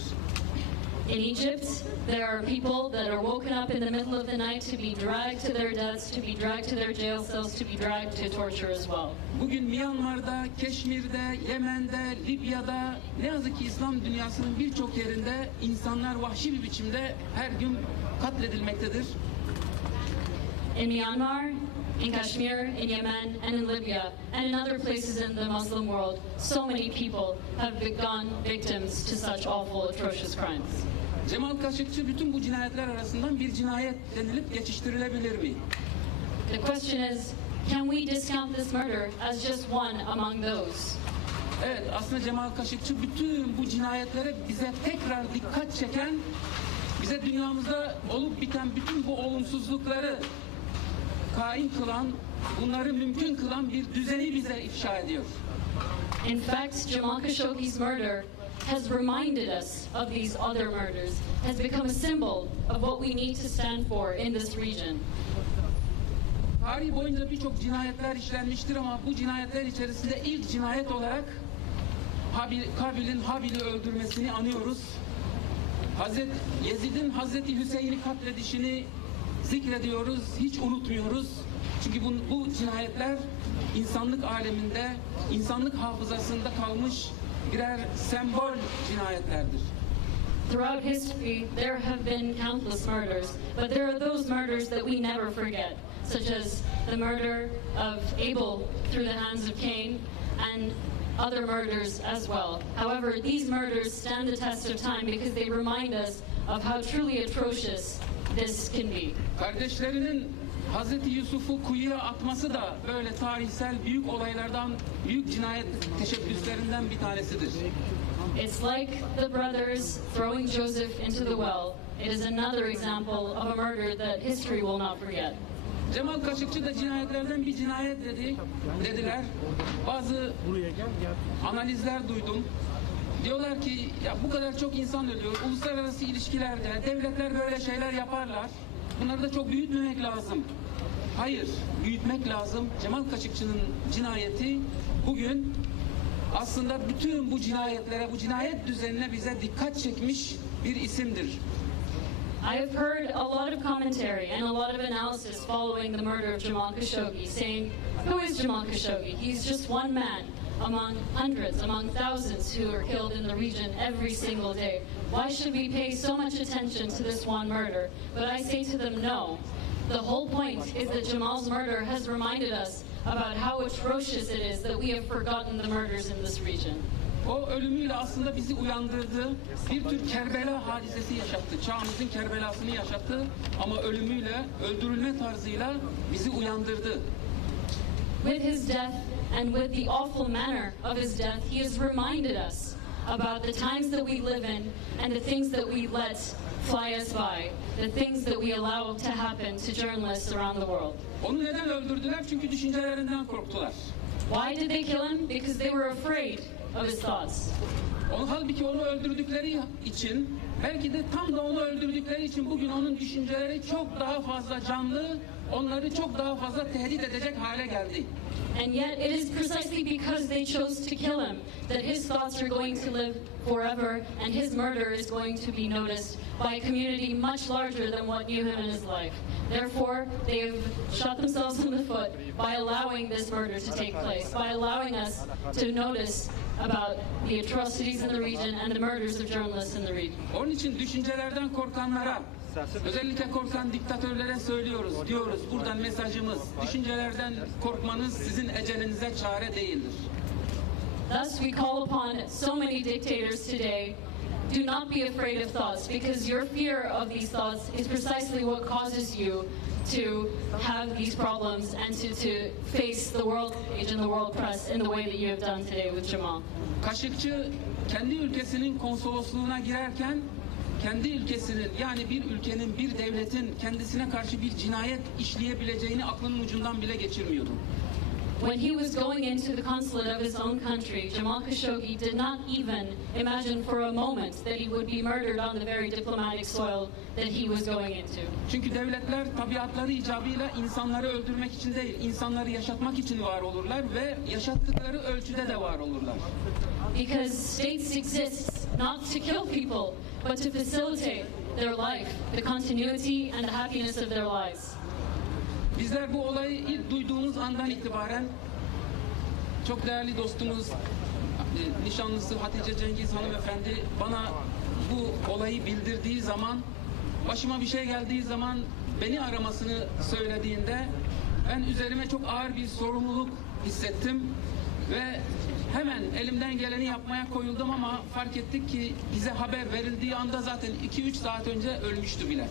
In Egypt, there are people that are woken up in the middle of the night to be dragged to their deaths, to be dragged to their jail cells, to be dragged to torture as well. Bugün Myanmar'da, Keşmir'de, Yemen'de, Libya'da ne yazık ki İslam dünyasının birçok yerinde insanlar vahşi bir biçimde her gün katledilmektedir. In Myanmar, in Kashmir, in Yemen, and in Libya, and in other places in the Muslim world, so many people have gone victims to such awful, atrocious crimes. Cemal Kaşıkçı bütün bu cinayetler arasından bir cinayet denilip geçiştirilebilir mi? The question is, can we discount this murder as just one among those? Evet, aslında Cemal Kaşıkçı bütün bu cinayetlere bize tekrar dikkat çeken, bize dünyamızda olup biten bütün bu olumsuzlukları kaim kılan, bunları mümkün kılan bir düzeni bize ifşa ediyor. In fact, Jamal Khashoggi's murder has reminded us of these other murders, has become a symbol of what we need to stand for in this region. Tarih boyunca birçok cinayetler işlenmiştir ama bu cinayetler içerisinde ilk cinayet olarak Kabil'in Habil'i öldürmesini anıyoruz. Yezid'in Hazreti Hüseyin'i katledişini zikrediyoruz, hiç unutmuyoruz. Çünkü bu cinayetler insanlık aleminde, insanlık hafızasında kalmış birer sembol cinayetlerdir. Throughout history, there have been countless murders, but there are those murders that we never forget, such as the murder of Abel through the hands of Cain, and other murders as well. However, these murders stand the test of time because they remind us of how truly atrocious this can be. Kardeşlerinin Hazreti Yusuf'u kuyuya atması da böyle tarihsel büyük olaylardan, büyük cinayet teşebbüslerinden bir tanesidir. It's like the brothers throwing Joseph into the well. It is another example of a murder that history will not forget. Cemal Kaşıkçı da cinayetlerden bir cinayet dediler. Bazı analizler duydum. Diyorlar ki ya bu kadar çok insan ölüyor. Uluslararası ilişkilerde devletler böyle şeyler yaparlar. Bunları da çok büyütmemek lazım. Hayır, büyütmek lazım. Cemal Kaşıkçı'nın cinayeti bugün aslında bütün bu cinayetlere, bu cinayet düzenine bize dikkat çekmiş bir isimdir. I have heard a lot of commentary and a lot of analysis following the murder of Jamal Khashoggi, saying, who is Jamal Khashoggi? He's just one man among hundreds, among thousands who are killed in the region every single day. Why should we pay so much attention to this one murder? But I say to them, no. The whole point is that Jamal's murder has reminded us about how atrocious it is that we have forgotten the murders in this region. O ölümüyle aslında bizi uyandırdı. Bir tür Kerbela hadisesi yaşattı. Çağımızın Kerbela'sını yaşattı. Ama ölümüyle, öldürülme tarzıyla bizi uyandırdı. With his death and with the awful manner of his death, he has reminded us about the times that we live in and the things that we let fly us by, the things that we allow to happen to journalists around the world. Onu neden öldürdüler? Çünkü düşüncelerinden korktular. Why did they kill him? Because they were afraid of his thoughts. Halbuki onu öldürdükleri için, belki de tam da onu öldürdükleri için bugün onun düşünceleri çok daha fazla canlı, onları çok daha fazla tehdit edecek hale geldi. And yet it is precisely because they chose to kill him that his thoughts are going to live forever and his murder is going to be noticed by a community much larger than what knew him in his life. Therefore, they have shot themselves in the foot by allowing this murder to take place, by allowing us to notice about the atrocities in the region and the murders of journalists in the region. Onun için düşüncelerden korkanlara, özellikle korkan diktatörlere söylüyoruz, diyoruz buradan mesajımız, düşüncelerden korkmanız sizin ecelinize çare değildir. Thus we call upon so many dictators today, do not be afraid of thoughts, because your fear of these thoughts is precisely what causes you to have these problems and to face the world stage and the world press in the way that you have done today with Jamal. Kaşıkçı kendi ülkesinin konsolosluğuna girerken kendi ülkesinin, yani bir ülkenin, bir devletin kendisine karşı bir cinayet işleyebileceğini aklının ucundan bile geçirmiyordu. When he was going into the consulate of his own country, Jamal Khashoggi did not even imagine for a moment that he would be murdered on the very diplomatic soil that he was going into. Çünkü devletler tabiatları icabıyla insanları öldürmek için değil, insanları yaşatmak için var olurlar ve yaşattıkları ölçüde de var olurlar. Because states exist not to kill people, but to facilitate their life, the continuity and the happiness of their lives. Bizler bu olayı ilk duyduğumuz andan itibaren çok değerli dostumuz, nişanlısı Hatice Cengiz hanımefendi bana bu olayı bildirdiği zaman, başıma bir şey geldiği zaman beni aramasını söylediğinde ben üzerime çok ağır bir sorumluluk hissettim ve hemen elimden geleni yapmaya koyuldum ama fark ettik ki bize haber verildiği anda zaten 2-3 saat önce ölmüştü bile.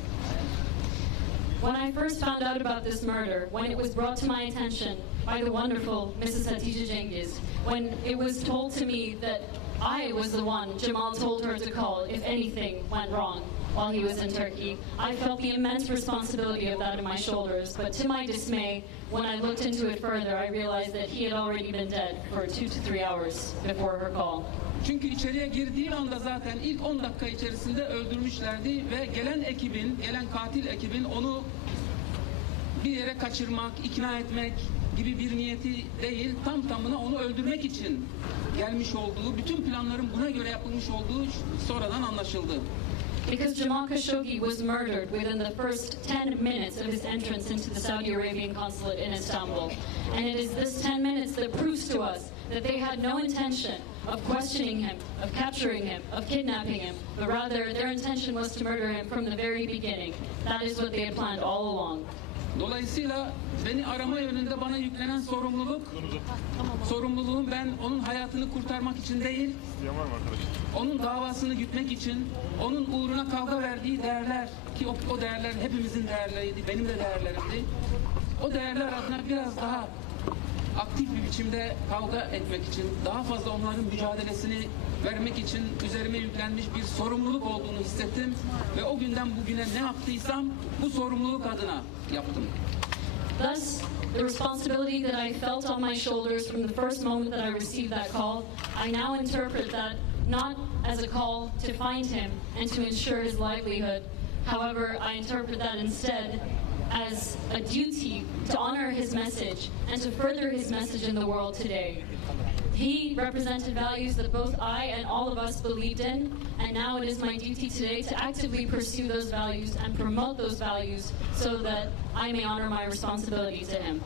When I first found out about this murder, when it was brought to my attention by the wonderful Mrs. Hatice Cengiz, when it was told to me that I was the one Jamal told her to call if anything went wrong while he was in Turkey, I felt the immense responsibility of that on my shoulders. But to my dismay, when I looked into it further, I realized that he had already been dead for 2 to 3 hours before her call. Çünkü içeriye girdiği anda zaten ilk 10 dakika içerisinde öldürmüşlerdi ve gelen katil ekibin onu bir yere kaçırmak, ikna etmek gibi bir niyeti değil, tam tamına onu öldürmek için gelmiş olduğu, bütün planların buna göre yapılmış olduğu sonradan anlaşıldı. Because Jamal Khashoggi was murdered within the first 10 minutes of his entrance into the Saudi Arabian consulate in Istanbul. And it is this 10 minutes that proves to us that they had no intention of questioning him, of capturing him, of kidnapping him, but rather their intention was to murder him from the very beginning. That is what they had planned all along. Dolayısıyla beni arama yönünde bana yüklenen sorumluluğum ben onun hayatını kurtarmak için değil, onun davasını gütmek için, onun uğruna kavga verdiği değerler ki o değerler hepimizin değerleriydi, benim de değerlerimdi. O değerler adına biraz daha aktif bir biçimde kavga etmek için, daha fazla onların mücadelesini vermek için üzerime yüklenmiş bir sorumluluk olduğunu hissettim ve o günden bugüne ne yaptıysam bu sorumluluk adına yaptım. Thus, the responsibility that I felt on my shoulders from the first moment that I received that call, I now interpret that not as a call to find him and to ensure his livelihood, However, I interpret that instead as a duty to honor his message and to further his message in the world today. He represented values that both I and all of us believed in, and now it is my duty today to actively pursue those values and promote those values so that I may honor my responsibility to him.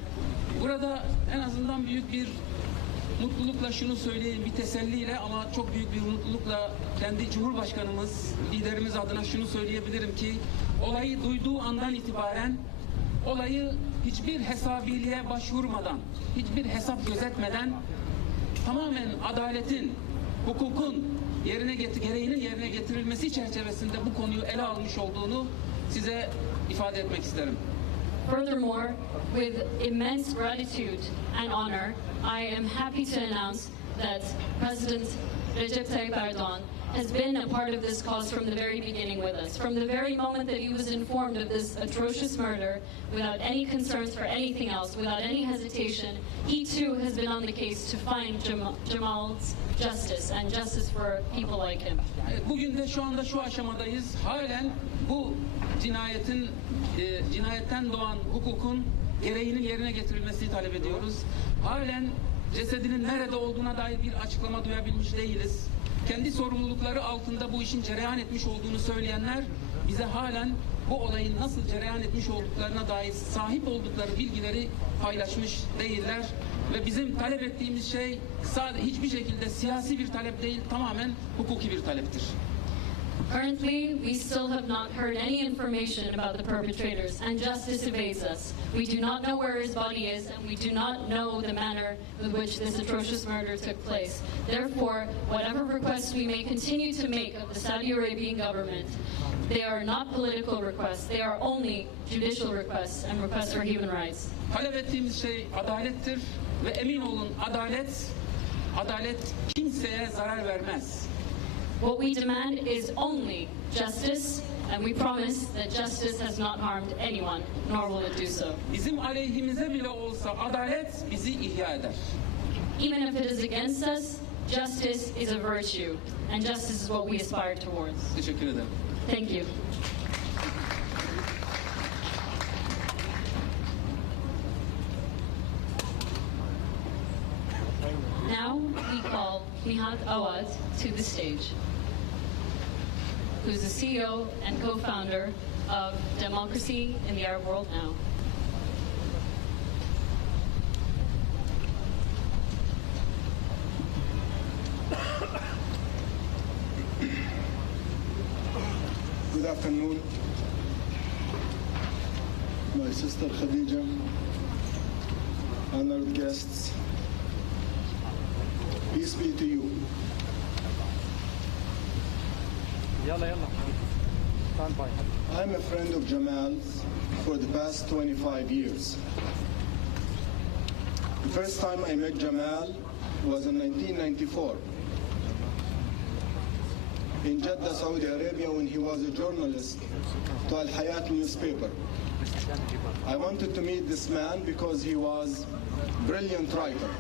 Burada en azından büyük bir mutlulukla şunu söyleyeyim, bir teselliyle ama çok büyük bir mutlulukla kendi Cumhurbaşkanımız, liderimiz adına şunu söyleyebilirim ki olayı duyduğu andan itibaren olayı hiçbir hesabiliğe başvurmadan, hiçbir hesap gözetmeden tamamen adaletin, hukukun gereğinin yerine getirilmesi çerçevesinde bu konuyu ele almış olduğunu size ifade etmek isterim. Furthermore, with immense gratitude and honor, I am happy to announce that President Recep Tayyip Erdoğan has been a part of this cause from the very beginning with us. From the very moment that he was informed of this atrocious murder, without any concerns for anything else, without any hesitation, he too has been on the case to find Jamal's justice and justice for people like him. Bugün de şu anda şu aşamadayız. Halen bu cinayetten doğan hukukun gereğinin yerine getirilmesini talep ediyoruz. Halen cesedinin nerede olduğuna dair bir açıklama duyabilmiş değiliz. Kendi sorumlulukları altında bu işin cereyan etmiş olduğunu söyleyenler bize halen bu olayın nasıl cereyan etmiş olduklarına dair sahip oldukları bilgileri paylaşmış değiller. Ve bizim talep ettiğimiz şey sadece hiçbir şekilde siyasi bir talep değil, tamamen hukuki bir taleptir. Currently, we still have not heard any information about the perpetrators, and justice evades us. We do not know where his body is, and we do not know the manner with which this atrocious murder took place. Therefore, whatever requests we may continue to make of the Saudi Arabian government, they are not political requests, they are only judicial requests and requests for human rights. Talep ettiğimiz şey adalettir ve emin olun adalet kimseye zarar vermez. What we demand is only justice, and we promise that justice has not harmed anyone, nor will it do so. Bizim aleyhimize bile olsa adalet bizi ihya eder. Even if it is against us, justice is a virtue, and justice is what we aspire towards. Teşekkür ederim. Thank you. Now we call Nihat Awad to the stage, who's the CEO and co-founder of Democracy in the Arab World Now. Good afternoon, my sister Khadija, honored guests. Peace be to you. I'm a friend of Jamal's for the past 25 years. The first time I met Jamal was in 1994 in Jeddah, Saudi Arabia, when he was a journalist to Al Hayat newspaper. I wanted to meet this man because he was a brilliant writer,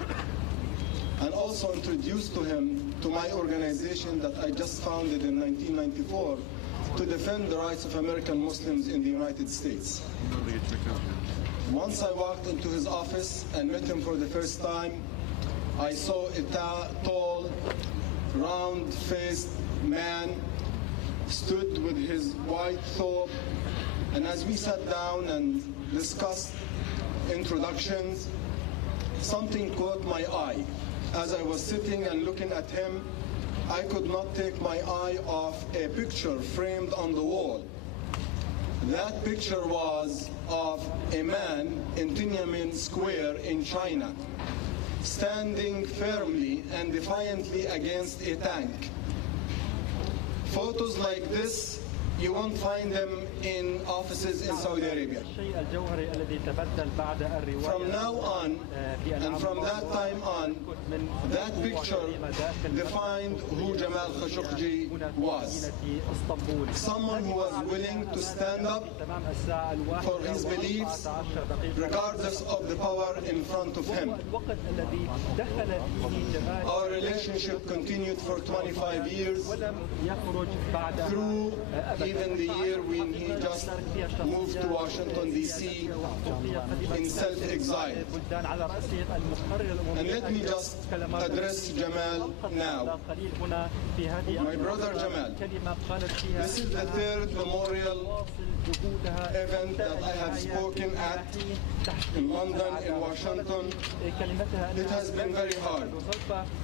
and also introduced to him to my organization that I just founded in 1994 to defend the rights of American Muslims in the United States. Once I walked into his office and met him for the first time, I saw a tall, round-faced man stood with his white thobe, and as we sat down and discussed introductions, something caught my eye. As I was sitting and looking at him, I could not take my eye off a picture framed on the wall. That picture was of a man in Tiananmen Square in China, standing firmly and defiantly against a tank. Photos like this, you won't find them in offices in Saudi Arabia. الشيء الجوهري الذي تبدل بعد الرواية. From now on, and from that time on, that picture defined who Jamal Khashoggi was. Someone who was willing to stand up for his beliefs, regardless of the power in front of him. Our relationship continued for 25 years, through even the year when he just moved to Washington, D.C. in self-exile. And let me just address Jamal now. My brother Jamal, this is the third memorial event that I have spoken at in London, in Washington. It has been very hard.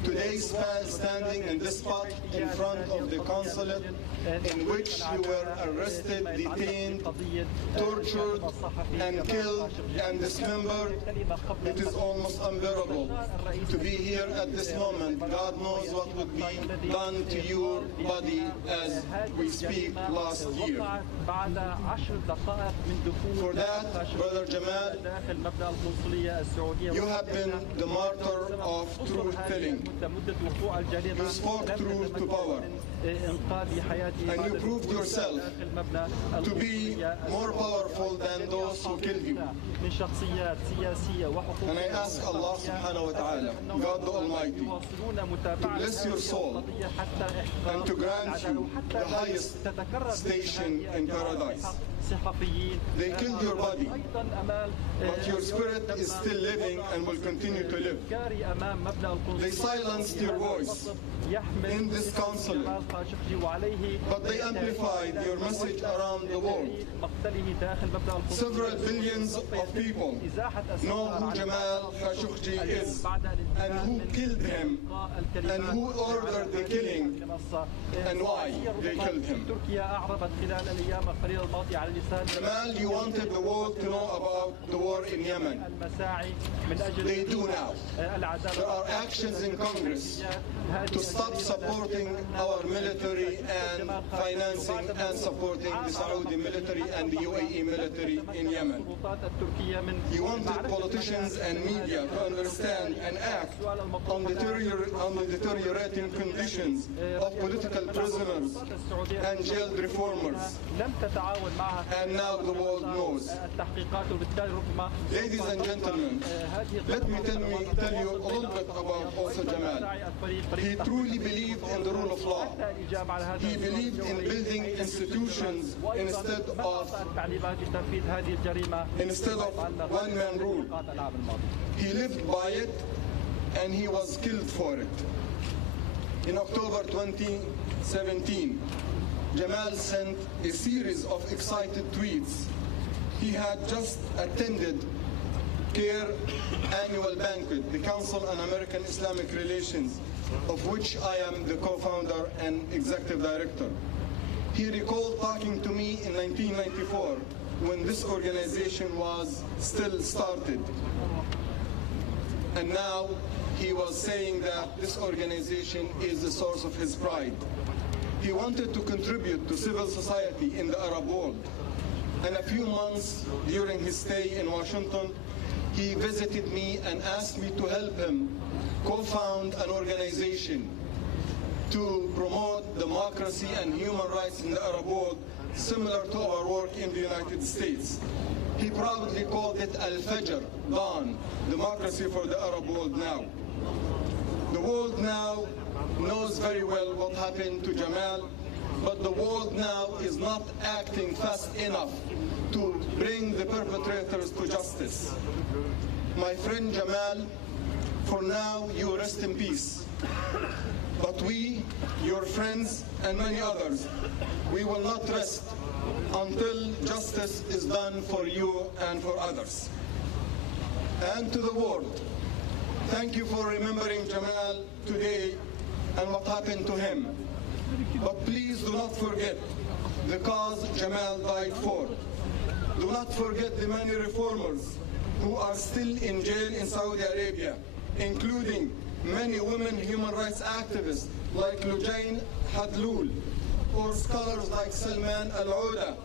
Today, standing in this spot in front of the consulate in which you were arrested, detained, tortured, and killed and dismembered, it is almost unbearable to be here at this moment. God knows what would be done to your body as we speak last year. For that, Brother Jamal, you have been the martyr of truth-telling. You spoke truth to power. And you proved yourself to be more powerful than those who killed you. And I ask Allah subhanahu wa ta'ala, God the Almighty, to bless your soul and to grant you the highest station in paradise. They killed your body, but your spirit is still living and will continue to live. They silenced your voice in this consulate, but they amplified your message around the world. Several billions of people know who Jamal Khashoggi is, and who killed him, and who ordered the killing, and why they killed him. Jamal, you wanted the world to know about the war in Yemen. They do now. There are actions in Congress to stop supporting our military and financing and supporting the Saudi military and the UAE military in Yemen. You wanted politicians and media to understand and act on the deteriorating conditions of political prisoners and jailed reformers. And now the world knows. Ladies and gentlemen, let me tell you a little bit about also Jamal. He truly believed in the rule of law. He believed in building institutions instead of one-man rule. He lived by it, and he was killed for it. In October 2017, Jamal sent a series of excited tweets. He had just attended CARE annual banquet, the Council on American Islamic Relations, of which I am the co-founder and executive director. He recalled talking to me in 1994 when this organization was still started. And now he was saying that this organization is the source of his pride. He wanted to contribute to civil society in the Arab world. And a few months during his stay in Washington, he visited me and asked me to help him co-found an organization to promote democracy and human rights in the Arab world, similar to our work in the United States. He proudly called it Al-Fajr, dawn, democracy for the Arab world now. The world now knows very well what happened to Jamal, but the world now is not acting fast enough to bring the perpetrators to justice. My friend Jamal, for now you rest in peace. But we, your friends and many others, we will not rest until justice is done for you and for others. And to the world, thank you for remembering Jamal today and what happened to him. But please do not forget the cause Jamal died for. Do not forget the many reformers who are still in jail in Saudi Arabia, including many women human rights activists like Lujain Hadloul, or scholars like Salman Al-Ouda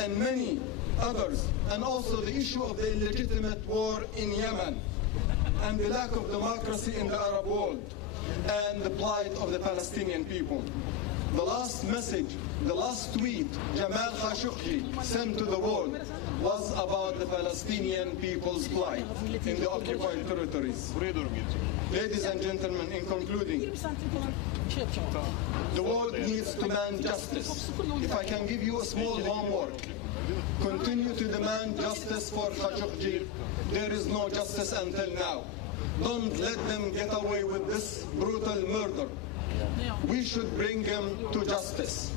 and many others, and also the issue of the illegitimate war in Yemen, and the lack of democracy in the Arab world, and the plight of the Palestinian people. The last message, the last tweet Jamal Khashoggi sent to the world was about the Palestinian people's plight in the occupied territories. Ladies and gentlemen, in concluding, the world needs to demand justice. If I can give you a small homework, continue to demand justice for Khashoggi. There is no justice until now. Don't let them get away with this brutal murder. We should bring him to justice.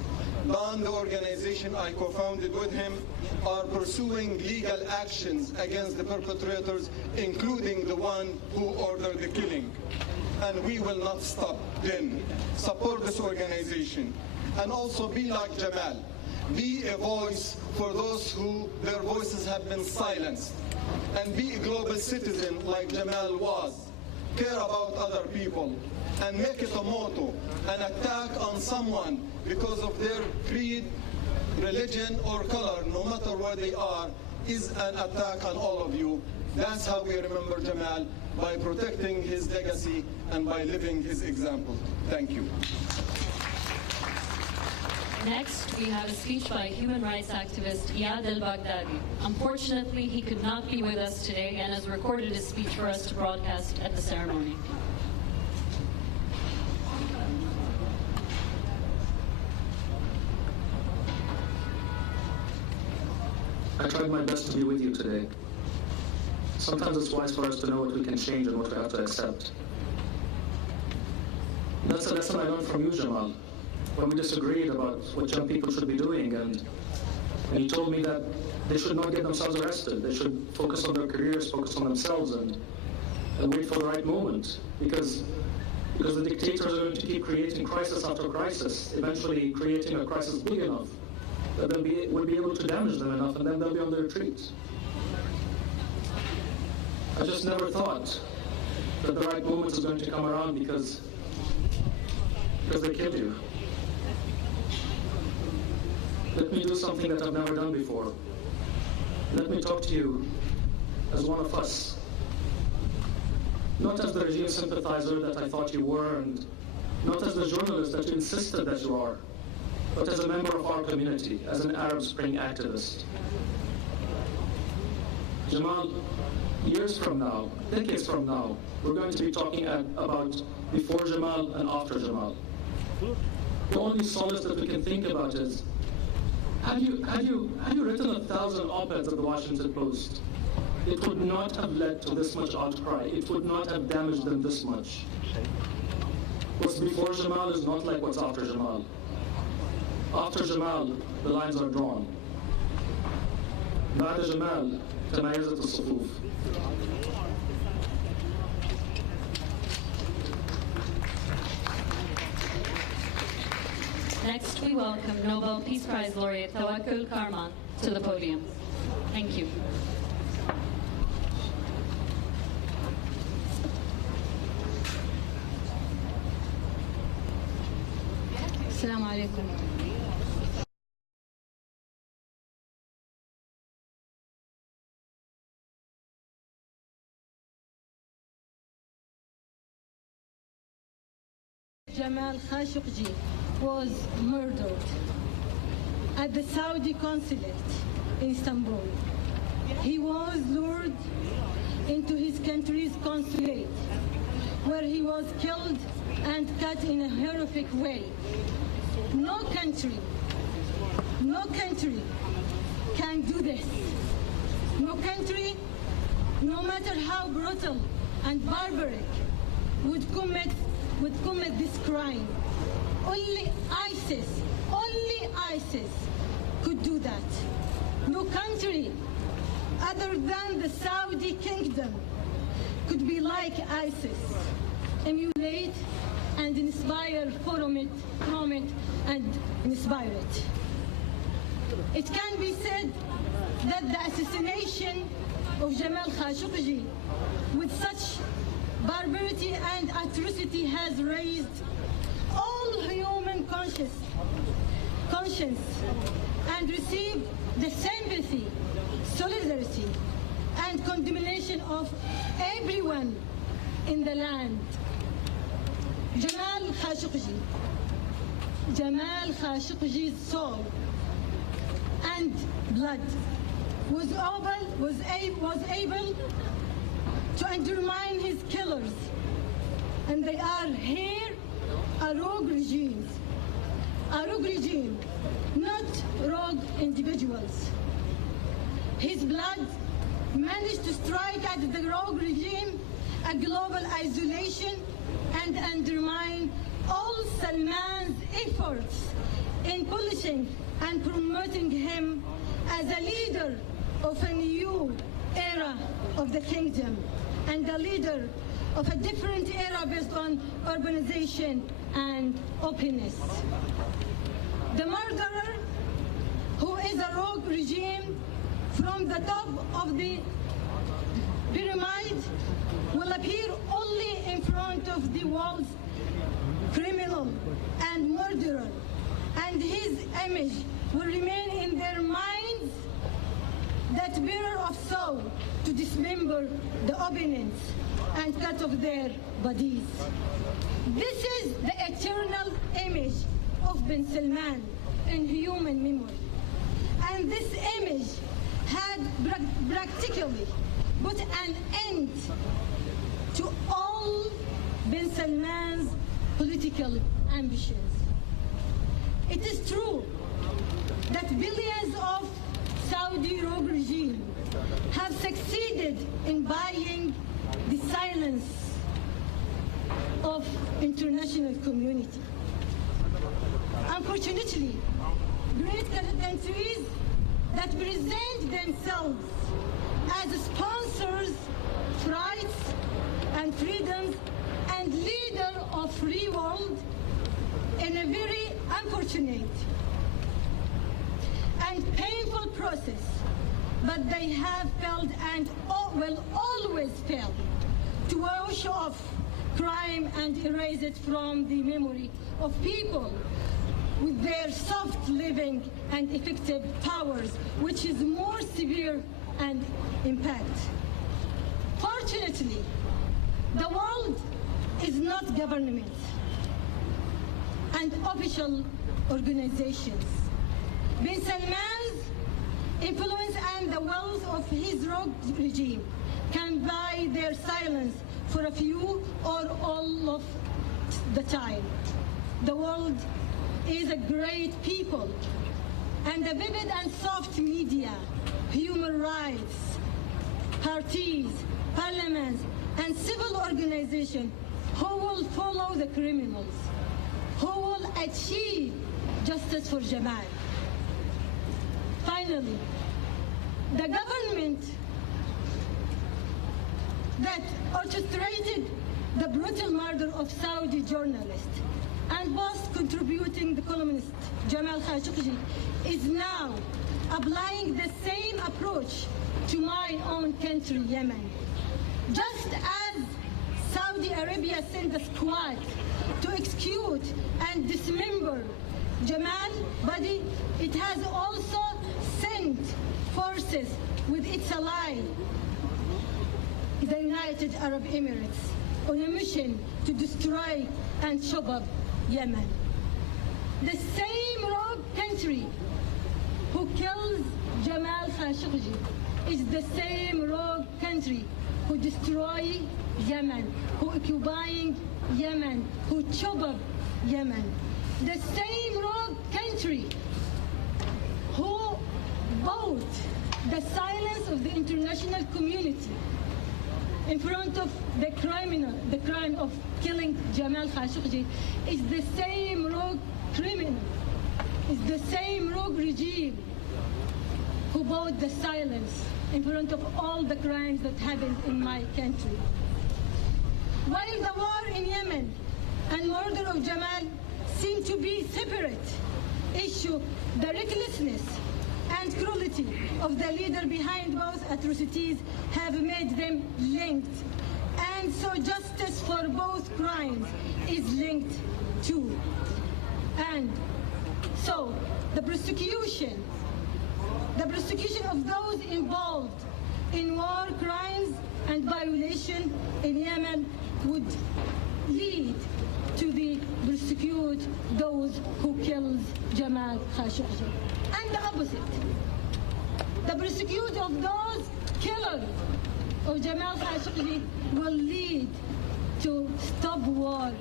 DAN, the organization I co-founded with him, are pursuing legal actions against the perpetrators, including the one who ordered the killing. And we will not stop then. Support this organization. And also be like Jamal. Be a voice for those who their voices have been silenced. And be a global citizen like Jamal was. Care about other people. And make it a motto. An attack on someone because of their creed, religion, or color, no matter where they are, is an attack on all of you. That's how we remember Jamal, by protecting his legacy and by living his example. Thank you. Next, we have a speech by human rights activist Iyad al-Baghdadi. Unfortunately, he could not be with us today and has recorded his speech for us to broadcast at the ceremony. I tried my best to be with you today. Sometimes it's wise for us to know what we can change and what we have to accept. That's a lesson I learned from you, Jamal, when we disagreed about what young people should be doing, and you told me that they should not get themselves arrested. They should focus on their careers, focus on themselves, and wait for the right moment, because the dictators are going to keep creating crisis after crisis, eventually creating a crisis big enough that we'll be able to damage them enough, and then they'll be on the retreat. I just never thought that the right moment is going to come around because they killed you. Let me do something that I've never done before. Let me talk to you as one of us. Not as the regime sympathizer that I thought you were, and not as the journalist that you insisted that you are, but as a member of our community, as an Arab Spring activist. Jamal, years from now, decades from now, we're going to be talking about before Jamal and after Jamal. The only solace that we can think about is, had you written 1,000 op-eds at the Washington Post, it would not have led to this much outcry. It would not have damaged them this much. What's before Jamal is not like what's after Jamal. After Jamal, the lines are drawn. بعد جمال تميزت الصفوف. Next, we welcome Nobel Peace Prize laureate Tawakkul Karman to the podium. Thank you. Assalamu alaikum. Jamal Khashoggi was murdered at the Saudi consulate in Istanbul. He was lured into his country's consulate, where he was killed and cut in a horrific way. No country can do this. No country, no matter how brutal and barbaric, would commit this crime. Only ISIS could do that. No country other than the Saudi kingdom could be like ISIS, emulate and inspire from it and inspire it. It can be said that the assassination of Jamal Khashoggi with such barbarity and atrocity has raised all human conscience and received the sympathy, solidarity, and condemnation of everyone in the land. Jamal Khashoggi's soul and blood was able to undermine his killers, and they are here a rogue regime, not rogue individuals. His blood managed to strike at the rogue regime a global isolation and undermine all Salman's efforts in polishing and promoting him as a leader of a new era of the kingdom and a leader of a different era based on urbanization and openness. The murderer, who is a rogue regime from the top of the pyramid, will appear only in front of the world's criminal and murderer, and his image will remain in their minds, that bearer of soul, to dismember the opponents and cut off their bodies. This is the eternal image of bin Salman in human memory. And this image had practically put an end to all bin Salman's political ambitions. It is true that billions of Saudi rogue regime have succeeded in buying the silence of international community. Unfortunately, great countries that present themselves as sponsors of rights and freedoms and leader of free world in a very unfortunate and painful process, but they have failed and will always fail to wash off crime and erase it from the memory of people with their soft living and effective powers, which is more severe and impact. Fortunately, the world is not government and official organizations. Bin Salman's influence and the wealth of his rogue regime can buy their silence for a few or all of the time. The world is a great people, and the vivid and soft media, human rights, parties, parliaments, and civil organizations who will follow the criminals, who will achieve justice for Jamal. Finally, the government that orchestrated the brutal murder of Saudi journalist and was contributing the columnist Jamal Khashoggi is now applying the same approach to my own country, Yemen. Just as Saudi Arabia sent a squad to execute and dismember Jamal's body, it has also sent forces with its ally, the United Arab Emirates, on a mission to destroy and chop up Yemen. The same rogue country who kills Jamal Khashoggi is the same rogue country who destroy Yemen, who occupying Yemen, who chop up Yemen. The same rogue country who bought the silence of the international community in front of the crime of killing Jamal Khashoggi is the same rogue criminal, is the same rogue regime who bought the silence in front of all the crimes that happened in my country. While the war in Yemen and murder of Jamal seem to be separate issues, the recklessness and cruelty of the leader behind both atrocities have made them linked. And so justice for both crimes is linked too. And so the prosecution The prosecution of those involved in war crimes and violation in Yemen would lead to the prosecute those who killed Jamal Khashoggi. And the opposite. The prosecute of those killers of Jamal Khashoggi will lead to stop war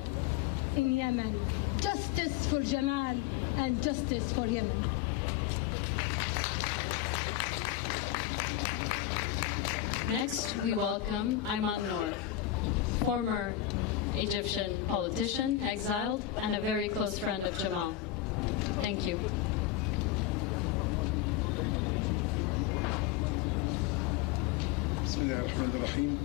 in Yemen. Justice for Jamal and justice for Yemen. Next, we welcome Ayman Noor, former Egyptian politician, exiled, and a very close friend of Jamal. Thank you. بسم الله الرحمن الرحيم.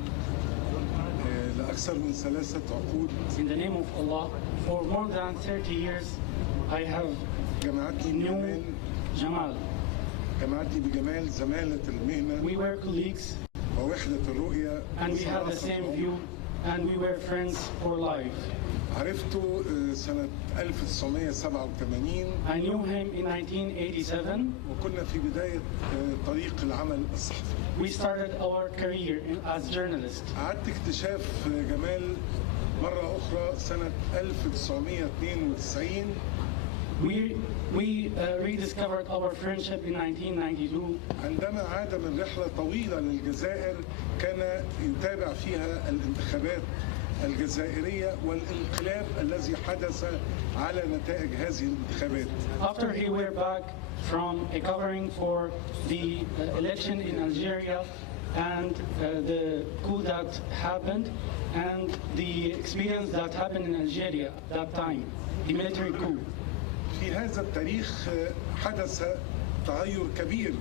لأكثر من 3 عقود. In the name of Allah, for more than 30 years, I have known Jamal. جمعتني بجمال زمالة المهنة. We were colleagues. ووحدة الرؤية. And we had the same view, and we were friends for life. عرفته سنة 1987. I knew him in 1987. وكنا في بداية طريق العمل الصحفي. We started our career as journalists. أعدت اكتشاف جمال مرة أخرى سنة 1992. We rediscovered our friendship in 1992. عندما عاد من رحلة طويلة للجزائر كان يتابع فيها الانتخابات الجزائرية والانقلاب الذي حدث على نتائج هذه الانتخابات. After he were back from a covering for the election in Algeria and the coup that happened and the experience that happened in Algeria at that time, the military coup. في هذا التاريخ حدث تغير كبير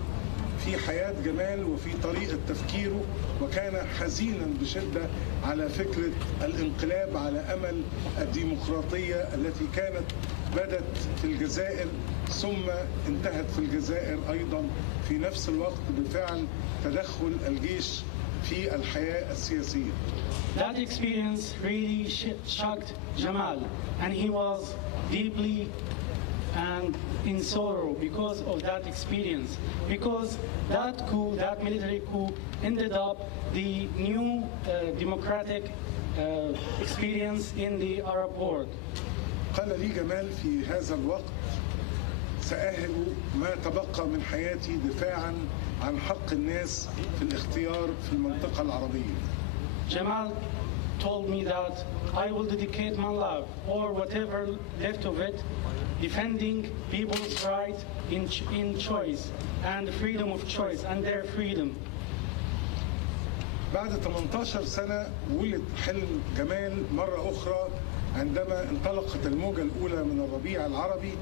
في حياة جمال وفي طريقة تفكيره، وكان حزينا بشدة على فكرة الانقلاب على أمل الديمقراطية التي كانت بدت في الجزائر ثم انتهت في الجزائر أيضا في نفس الوقت بفعل تدخل الجيش في الحياة السياسية. That experience really shocked Jamal, and he was deeply and in sorrow because of that experience, because that coup, that military coup, ended up the new democratic experience in the Arab world. قال لي جمال في هذا الوقت سأهب ما تبقى من حياتي دفاعا عن حق الناس في الاختيار في المنطقة العربية. Jamal told me that I will dedicate my life or whatever left of it defending people's right in choice and freedom of choice and their freedom. بعد 18 سنة ولد حلم جمال مرة أخرى عندما انطلقت الموجة الأولى من الربيع العربي،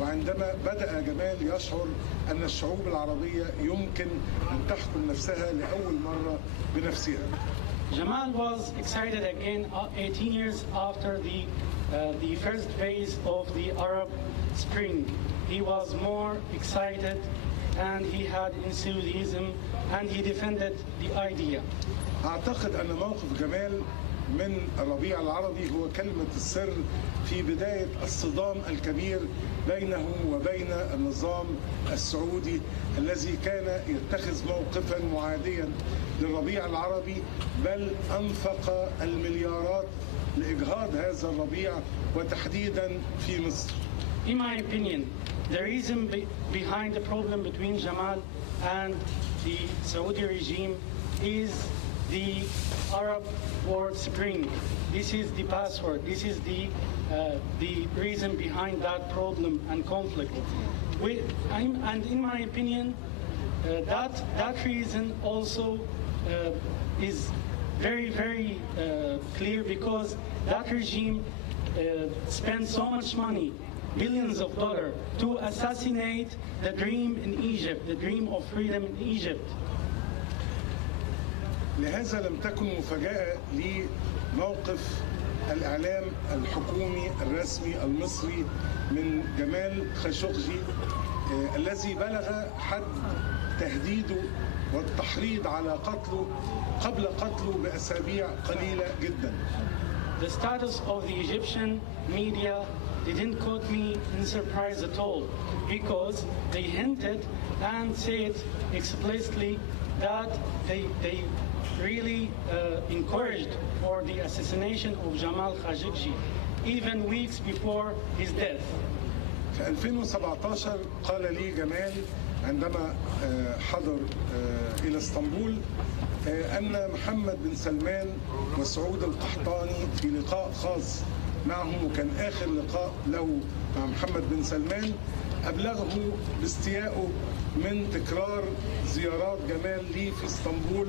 وعندما بدأ جمال يشعر أن الشعوب العربية يمكن أن تحكم نفسها لأول مرة بنفسها. Jamal was excited again 18 years after the first phase of the Arab Spring. He was more excited and he had enthusiasm and he defended the idea. أعتقد أن موقف جمال من الربيع العربي هو كلمة السر في بداية الصدام الكبير بينه وبين النظام السعودي الذي كان يتخذ موقفا معاديا للربيع العربي، بل أنفق المليارات لإجهاض هذا الربيع وتحديدا في مصر. In my opinion, the reason behind the problem between Jamal and the Saudi regime is the Arab World Spring. This is the password. This is the reason behind that problem and conflict. And in my opinion, that reason also is very, very clear because that regime spent so much money, billions of dollars, to assassinate the dream in Egypt, the dream of freedom in Egypt. لهذا لم تكن مفاجأة لموقف الإعلام الحكومي الرسمي المصري من جمال خاشقجي الذي بلغ حد تهديده والتحريض على قتله قبل قتله بأسابيع قليلة جدا. The status of the Egyptian media didn't caught me in surprise at all, because they hinted and said explicitly that they really encouraged for the assassination of Jamal Khashoggi, even weeks before his death. في 2017 قال لي جمال عندما حضر إلى اسطنبول أن محمد بن سلمان وسعود القحطاني في لقاء خاص معهم، وكان آخر لقاء له مع محمد بن سلمان، أبلغه باستيائه من تكرار زيارات جمال لي في اسطنبول،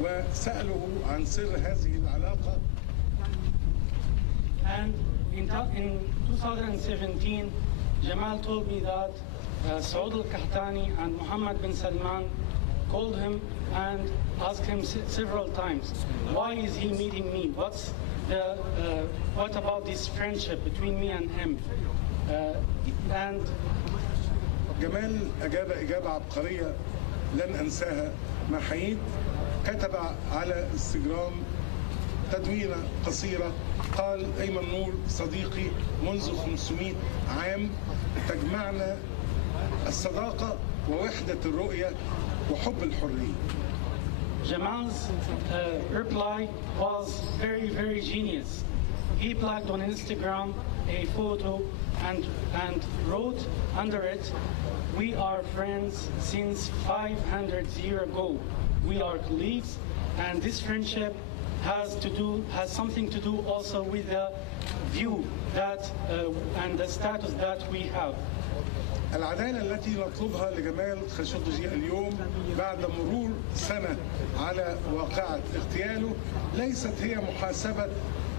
وسأله عن سر هذه العلاقة. And in 2017, Jamal told me that Saud al-Qahtani and Mohammed bin Salman called him and asked him several times, why is he meeting me? What about this friendship between me and him? And جمال أجاب إجابة عبقرية لن أنساها ما حييت. كتب على انستغرام تدوينة قصيرة قال: أيمن نور صديقي، منذ 500 عام تجمعنا الصداقة ووحدة الرؤية وحب الحرية. Jamal's reply was very, very genius. He plugged on Instagram a photo and wrote under it, "We are friends since 500 years ago. We are colleagues, and this friendship has something to do also with the view that and the status that we have." العدالة التي نطلبها لجمال خاشقجي اليوم بعد مرور سنة على واقعة اغتياله ليست هي محاسبة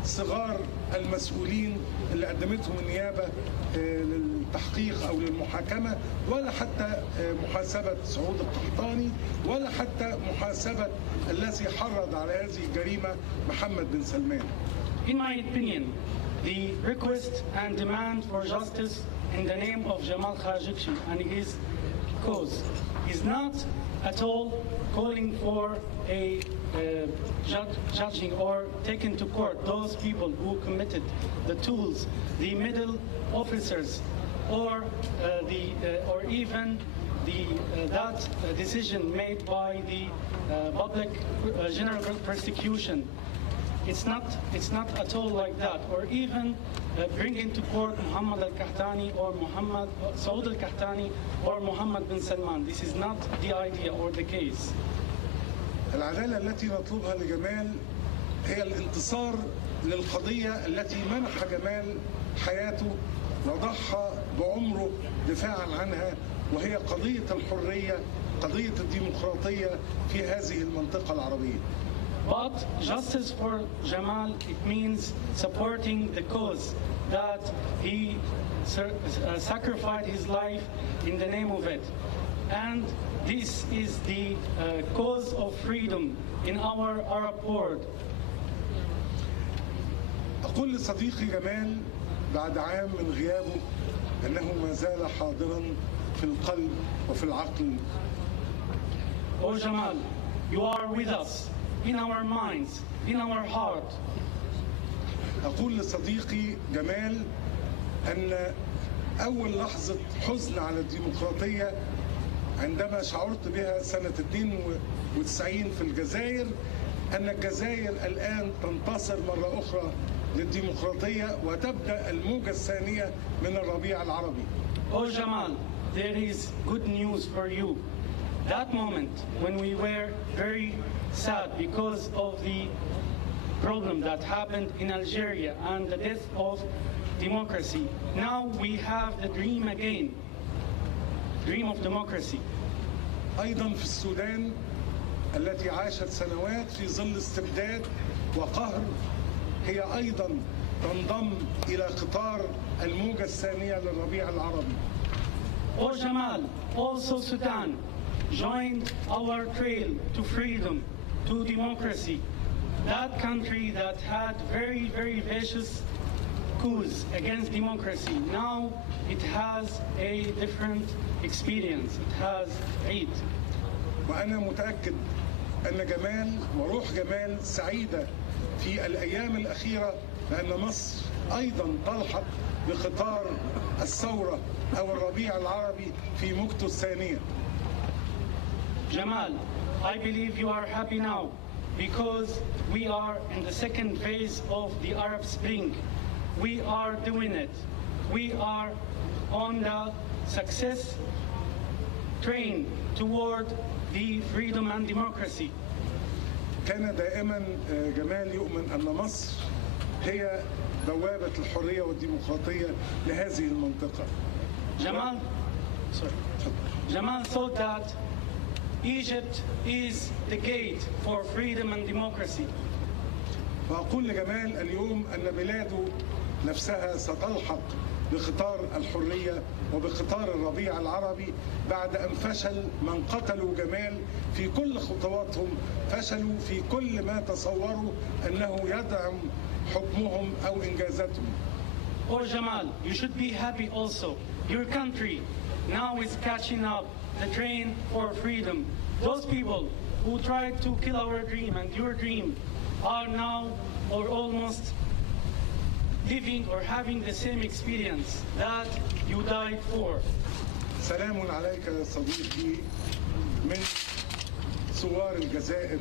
صغار المسؤولين اللي قدمتهم النيابة للتحقيق أو للمحاكمة، ولا حتى محاسبة سعود القحطاني، ولا حتى محاسبة الذي حرض على هذه الجريمة محمد بن سلمان. In my opinion, the request and demand for justice in the name of Jamal Khashoggi and his cause is not at all calling for a judging or taking to court those people who committed the tools, the middle officers, or even that decision made by the public general prosecution. It's not at all like that, or even bringing to court Mohammed al-Qahtani or Saud al-Qahtani or Mohammed bin Salman. This is not the idea or the case. العدالة التي نطلبها لجمال هي الانتصار للقضية التي منح جمال حياته وضحى بعمره دفاعا عنها، وهي قضية الحرية، قضية الديمقراطية في هذه المنطقة العربية. But justice for Jamal, it means supporting the cause that he sacrificed his life in the name of it. And this is the cause of freedom in our Arab world. أقول لصديقي جمال بعد عام من غيابه أنه ما زال حاضرا في القلب وفي العقل. Oh Jamal, you are with us, in our minds, in our heart. أقول لصديقي جمال أن أول لحظة حزن على الديمقراطية عندما شعرت بها سنة 92 في الجزائر، أن الجزائر الآن تنتصر مرة أخرى للديمقراطية وتبدأ الموجة الثانية من الربيع العربي. Oh Jamal, there is good news for you. That moment when we were very sad because of the problem that happened in Algeria and the death of democracy, now we have the dream again, dream of democracy. أيضا في السودان التي عاشت سنوات في ظل استبداد وقهر، هي أيضا تنضم إلى قطار الموجة الثانية للربيع العربي. Oh Jamal, also Sudan joined our trail to freedom, to democracy. That country that had very, very vicious coups against democracy, now it has a different experience. It has Eid. وأنا متأكد أن جمال وروح جمال سعيدة في الأيام الأخيرة بأن مصر أيضا تلحق بقطار الثورة أو الربيع العربي في موجته الثانية. Jamal, I believe you are happy now because we are in the second phase of the Arab Spring. We are doing it. We are on the success train toward the freedom and democracy. كان دائما جمال يؤمن أن مصر هي بوابة الحرية والديمقراطية لهذه المنطقة. Jamal thought that Egypt is the gate for freedom and democracy. وأقول لجمال اليوم أن بلاده نفسها ستلحق بقطار الحرية وبقطار الربيع العربي بعد أن فشل من قتلوا جمال في كل خطواتهم، فشلوا في كل ما تصوروا أنه يدعم حكمهم أو إنجازاتهم. Oh Jamal, you should be happy also. Your country now is catching up the train for freedom. Those people who tried to kill our dream and your dream are now or almost living or having the same experience that you died for. سلام عليك يا صديقي من ثوار الجزائر.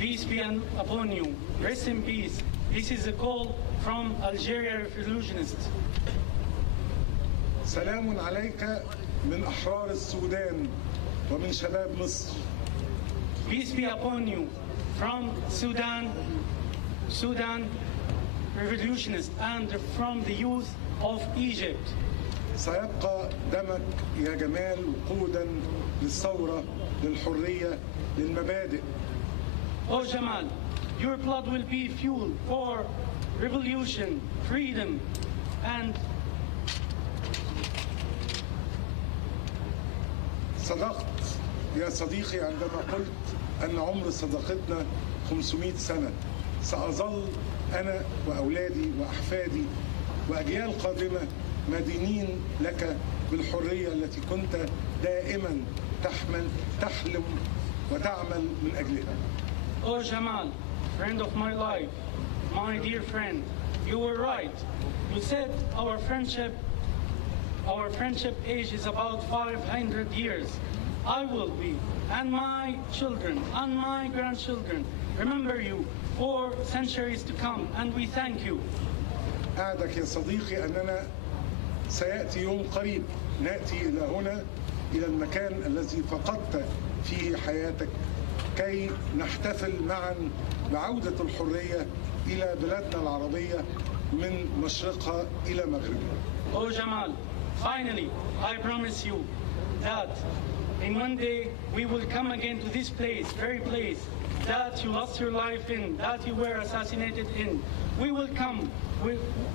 Peace be upon you. Rest in peace. This is a call from Algeria revolutionists. سلام عليك من أحرار السودان ومن شباب مصر. Peace be upon you from Sudan revolutionists and from the youth of Egypt. سيبقى دمك يا جمال وقودا للثورة، للحرية، للمبادئ. Oh Jamal, your blood will be fuel for revolution, freedom, and صدقت يا صديقي عندما قلت أن عمر صداقتنا 500 سنة. سأظل أنا وأولادي وأحفادي وأجيال قادمة مدينين لك بالحرية التي كنت دائما تحلم وتعمل من أجلها. Oh Jamal, friend of my life, my dear friend, you were right. You said our friendship age is about 500 years. I will be, and my children, and my grandchildren, remember you for centuries to come, and we thank you. أعدك يا صديقي أننا سيأتي يوم قريب نأتي إلى هنا، إلى المكان الذي فقدت فيه حياتك، كي نحتفل معا بعودة الحرية إلى بلادنا العربية من مشرقها إلى مغربها. Oh Jamal, finally, I promise you that in one day we will come again to this place, very place that you lost your life in, that you were assassinated in. We will come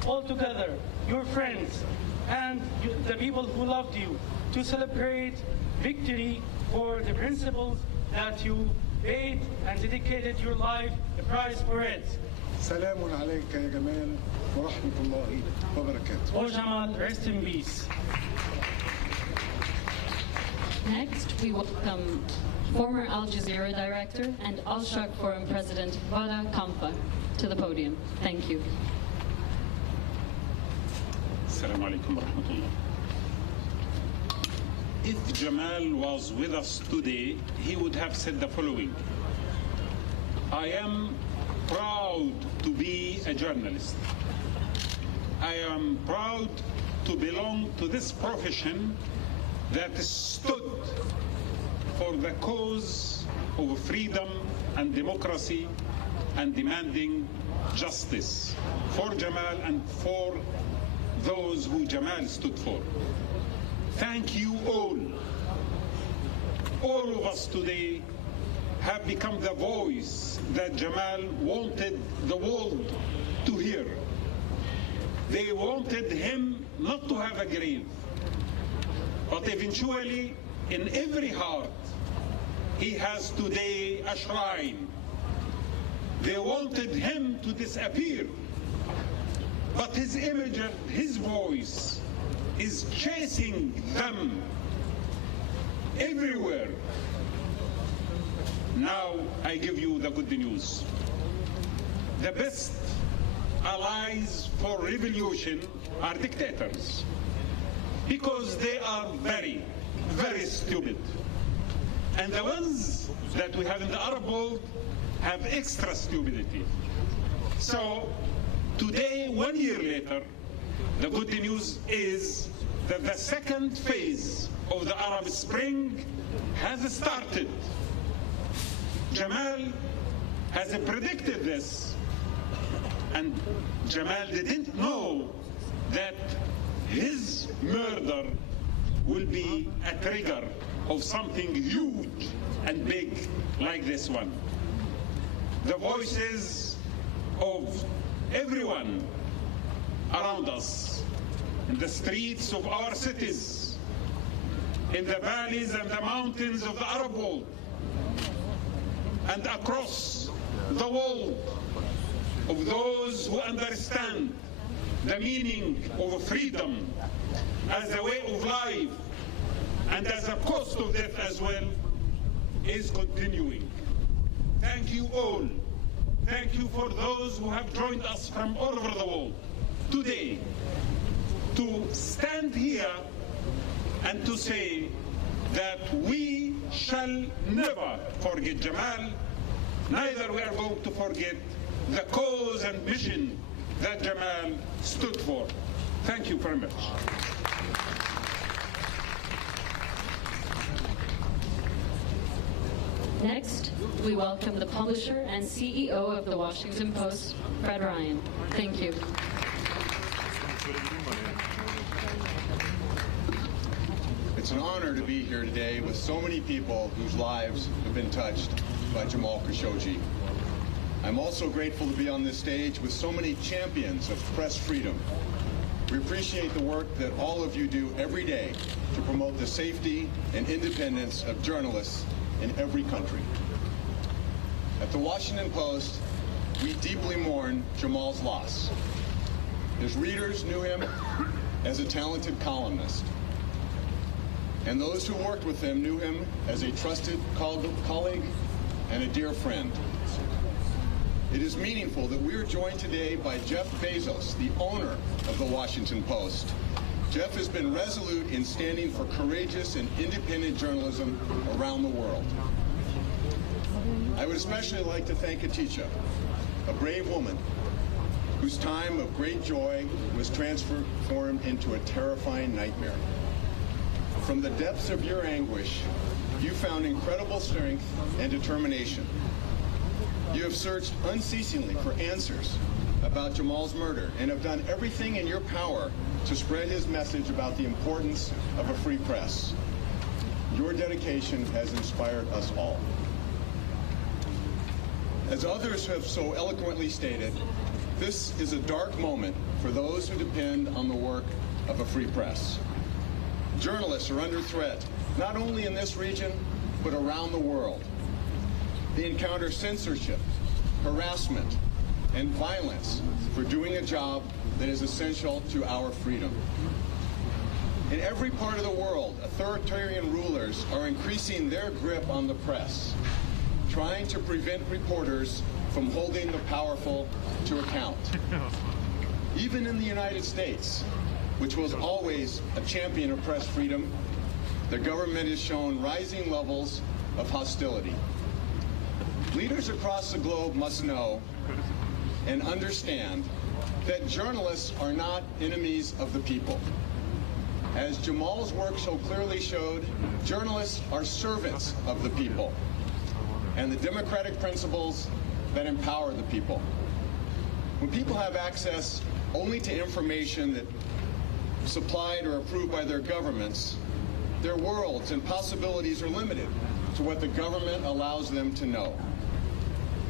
all together, your friends and the people who loved you, to celebrate victory for the principles that you paid and dedicated your life, the price for it. سلام عليك يا جمال ورحمة الله وبركاته. Oh Jamal, rest in peace. Next, we welcome former Al Jazeera director and Al-Sharq Forum president Vada Kampa to the podium. Thank you. Assalamu alaikum wa rahmatullah. If Jamal was with us today, he would have said the following: I am proud to be a journalist. I am proud to belong to this profession that stood for the cause of freedom and democracy and demanding justice for Jamal and for those who Jamal stood for. Thank you all. All of us today have become the voice that Jamal wanted the world to hear. They wanted him not to have a grave, but eventually in every heart he has today a shrine. They wanted him to disappear, but his image and his voice is chasing them everywhere. Now I give you the good news. the best allies for revolution are dictators, because they are very, very stupid. And the ones that we have in the Arab world have extra stupidity. So today, 1 year later, the good news is that the second phase of the Arab Spring has started. Jamal has predicted this, and Jamal didn't know that his murder will be a trigger of something huge and big like this one. The voices of everyone around us, in the streets of our cities, in the valleys and the mountains of the Arab world, and across the world, of those who understand the meaning of freedom as a way of life and as a cost of death as well, is continuing. Thank you all. Thank you for those who have joined us from all over the world today to stand here and to say that we shall never forget Jamal, neither we are going to forget the cause and mission that Jamal stood for. Thank you very much. Next, we welcome the publisher and CEO of the Washington Post, Fred Ryan. Thank you. It's an honor to be here today with so many people whose lives have been touched by Jamal Khashoggi. I'm also grateful to be on this stage with so many champions of press freedom. We appreciate the work that all of you do every day to promote the safety and independence of journalists in every country. At the Washington Post, we deeply mourn Jamal's loss. His readers knew him as a talented columnist, and those who worked with him knew him as a trusted colleague and a dear friend. It is meaningful that we are joined today by Jeff Bezos, the owner of the Washington Post. Jeff has been resolute in standing for courageous and independent journalism around the world. I would especially like to thank Hatice, a brave woman whose time of great joy was transformed into a terrifying nightmare. From the depths of your anguish, you found incredible strength and determination. You have searched unceasingly for answers about Jamal's murder and have done everything in your power to spread his message about the importance of a free press. Your dedication has inspired us all. As others have so eloquently stated, this is a dark moment for those who depend on the work of a free press. Journalists are under threat, not only in this region, but around the world. They encounter censorship, harassment, and violence for doing a job that is essential to our freedom. In every part of the world, authoritarian rulers are increasing their grip on the press, trying to prevent reporters from holding the powerful to account. Even in the United States, which was always a champion of press freedom, the government has shown rising levels of hostility. Leaders across the globe must know and understand that journalists are not enemies of the people. As Jamal's work so clearly showed, journalists are servants of the people and the democratic principles that empower the people. When people have access only to information that supplied or approved by their governments, their worlds and possibilities are limited to what the government allows them to know.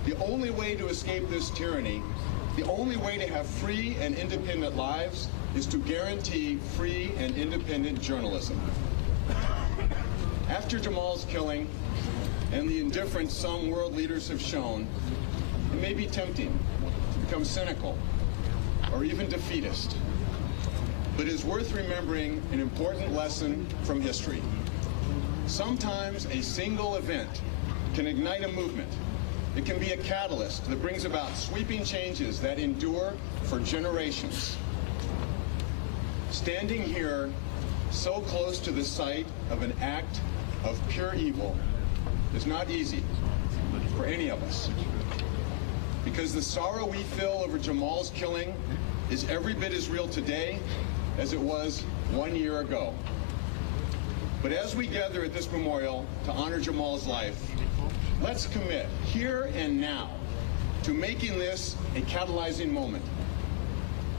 The only way to escape this tyranny, the only way to have free and independent lives, is to guarantee free and independent journalism. After Jamal's killing and the indifference some world leaders have shown, it may be tempting to become cynical or even defeatist. But it is worth remembering an important lesson from history. Sometimes a single event can ignite a movement, It can be a catalyst that brings about sweeping changes that endure for generations. Standing here so close to the site of an act of pure evil is not easy for any of us, because the sorrow we feel over Jamal's killing is every bit as real today as it was 1 year ago. But as we gather at this memorial to honor Jamal's life, let's commit here and now to making this a catalyzing moment.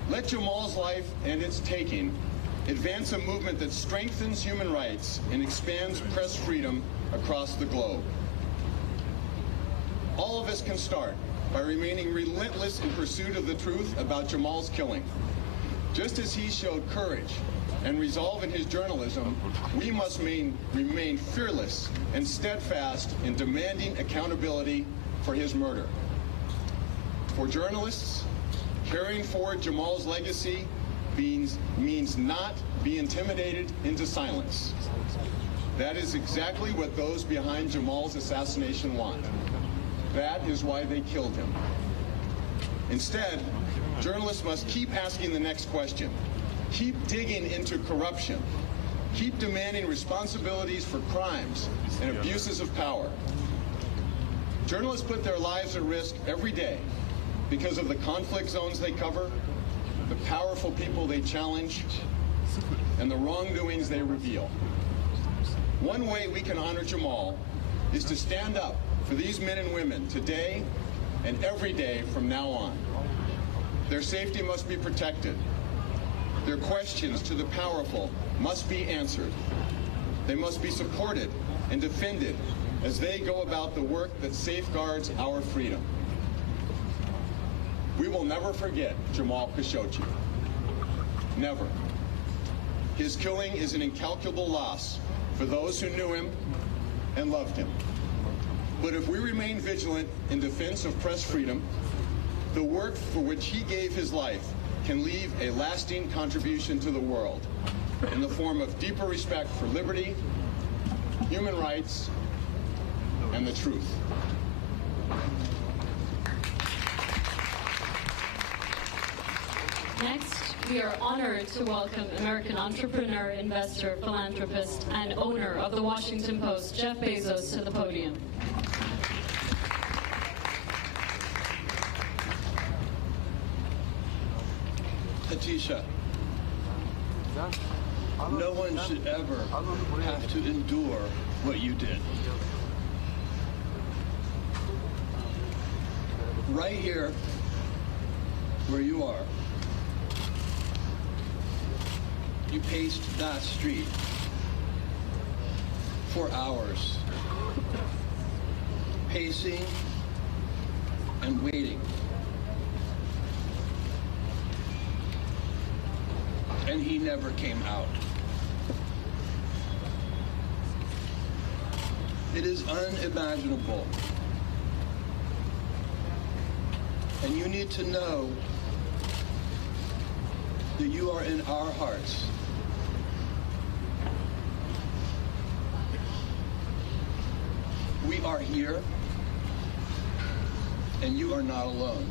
Let Jamal's life and its taking advance a movement that strengthens human rights and expands press freedom across the globe. All of us can start by remaining relentless in pursuit of the truth about Jamal's killing. Just as he showed courage and resolve in his journalism, we must remain fearless and steadfast in demanding accountability for his murder. For journalists, carrying forward Jamal's legacy means not be intimidated into silence. That is exactly what those behind Jamal's assassination want. That is why they killed him. Instead, journalists must keep asking the next question. Keep digging into corruption. Keep demanding responsibilities for crimes and abuses of power. Journalists put their lives at risk every day because of the conflict zones they cover, the powerful people they challenge, and the wrongdoings they reveal. One way we can honor Jamal is to stand up for these men and women today and every day from now on. Their safety must be protected. Their questions to the powerful must be answered. They must be supported and defended as they go about the work that safeguards our freedom. We will never forget Jamal Khashoggi. Never. His killing is an incalculable loss for those who knew him and loved him. But if we remain vigilant in defense of press freedom, the work for which he gave his life can leave a lasting contribution to the world in the form of deeper respect for liberty, human rights, and the truth. Next, we are honored to welcome American entrepreneur, investor, philanthropist, and owner of the Washington Post, Jeff Bezos, to the podium. Hatice, no one should ever have to endure what you did. Right here, where you are, you paced that street for hours, pacing and waiting. And he never came out. It is unimaginable. And you need to know that you are in our hearts. We are here, and you are not alone.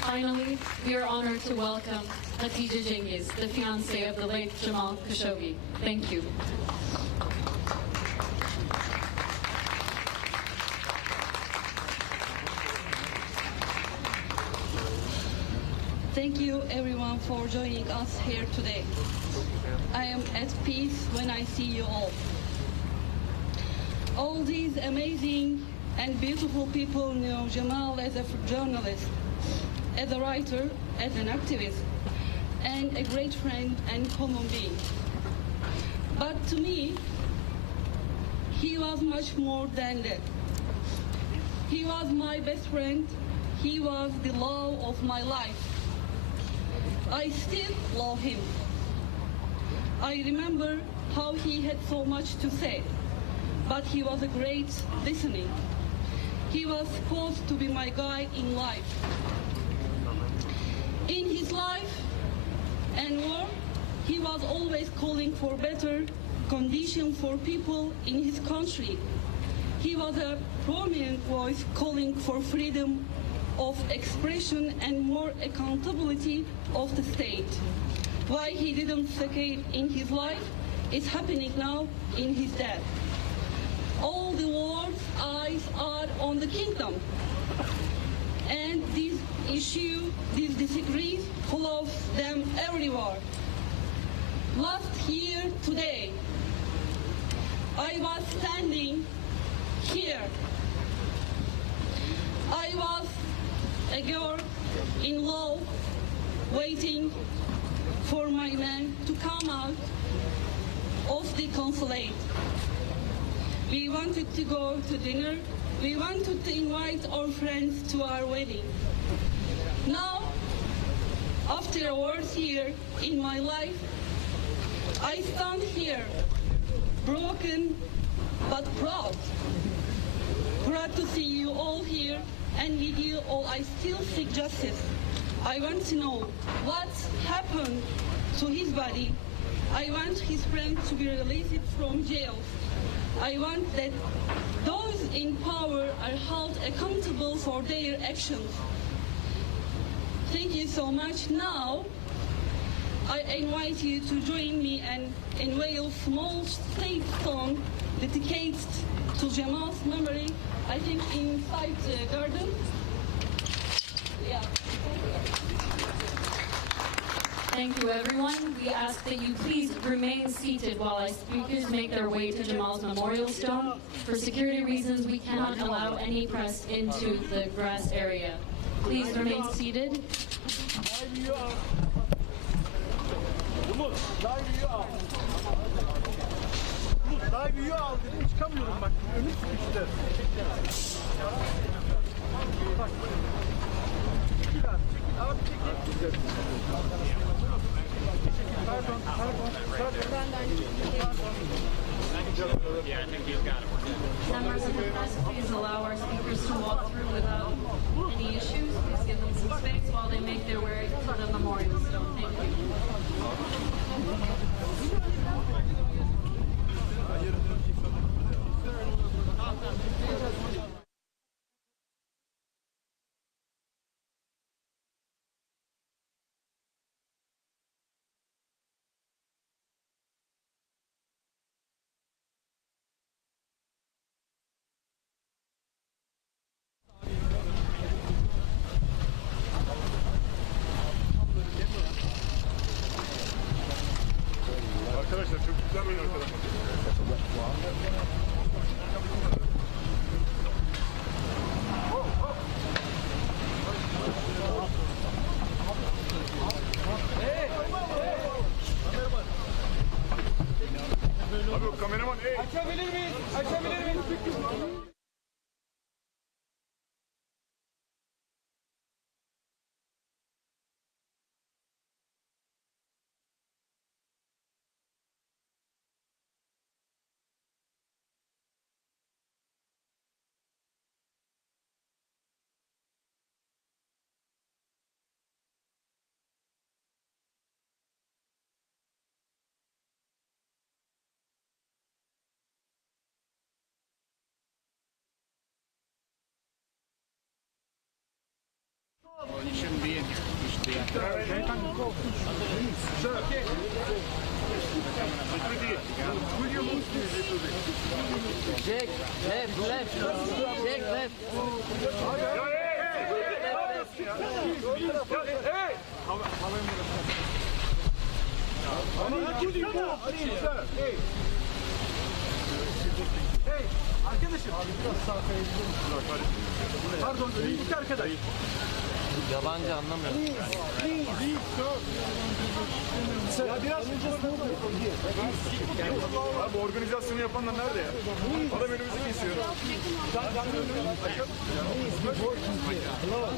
Finally, we are honored to welcome Hatice Cengiz, the fiancée of the late Jamal Khashoggi. Thank you. Thank you everyone for joining us here today. I am at peace when I see you all. All these amazing and beautiful people know Jamal as a journalist, as a writer, as an activist, and a great friend and common being. But to me, he was much more than that. He was my best friend. He was the love of my life. I still love him. I remember how he had so much to say, but he was a great listener. He was supposed to be my guide in life. In his life and work, He was always calling for better conditions for people in his country. He was a prominent voice calling for freedom of expression and more accountability of the state. Why he didn't succeed in his life is happening now in his death. All the world's eyes are on the kingdom. And this issue, these disagrees, follows them everywhere. Last year today, I was standing here. I was a girl in law waiting for my man to come out of the consulate. We wanted to go to dinner. We wanted to invite our friends to our wedding. Now, after a worse year in my life, I stand here, broken but proud. Proud to see you all here, and with you all I still seek justice. I want to know what happened to his body. I want his friends to be released from jail. I want that those in power are held accountable for their actions. Thank you so much. Now, I invite you to join me and unveil a small state stone dedicated to Jamal's memory, I think inside the garden. Yeah. Thank you, everyone. We ask that you please remain seated while our speakers make their way to Jamal's memorial stone. For security reasons, we cannot allow any press into the grass area. Please remain seated. Umut, live'yi al. Umut, live'yi al dedim, çıkamıyorum bak. Önü sıkıştı. Bak. Çekil abi, çekil. Abi çekil. Pardon. Yeah, I think he's got it. Members of the press, please allow our speakers to walk through without any issues. Please give them some space while they make their way to the memorial stone. Thank you. Arkadaşlar çok güzel oyun arkadaşlar. Abi o kameraman Açabilir miyiz? Açabilir miyiz? Well, you shouldn't be in here. You should be out there. Jack, left. Jack, left. Hey, arkadaşım. Abi biraz sağa kayabilir misin? Pardon, önümüzdeki arkadaş. Yabancı anlamıyorum. Ya biraz abi organizasyonu yapanlar nerede ya? Adam önümüzü kesiyor. Hello.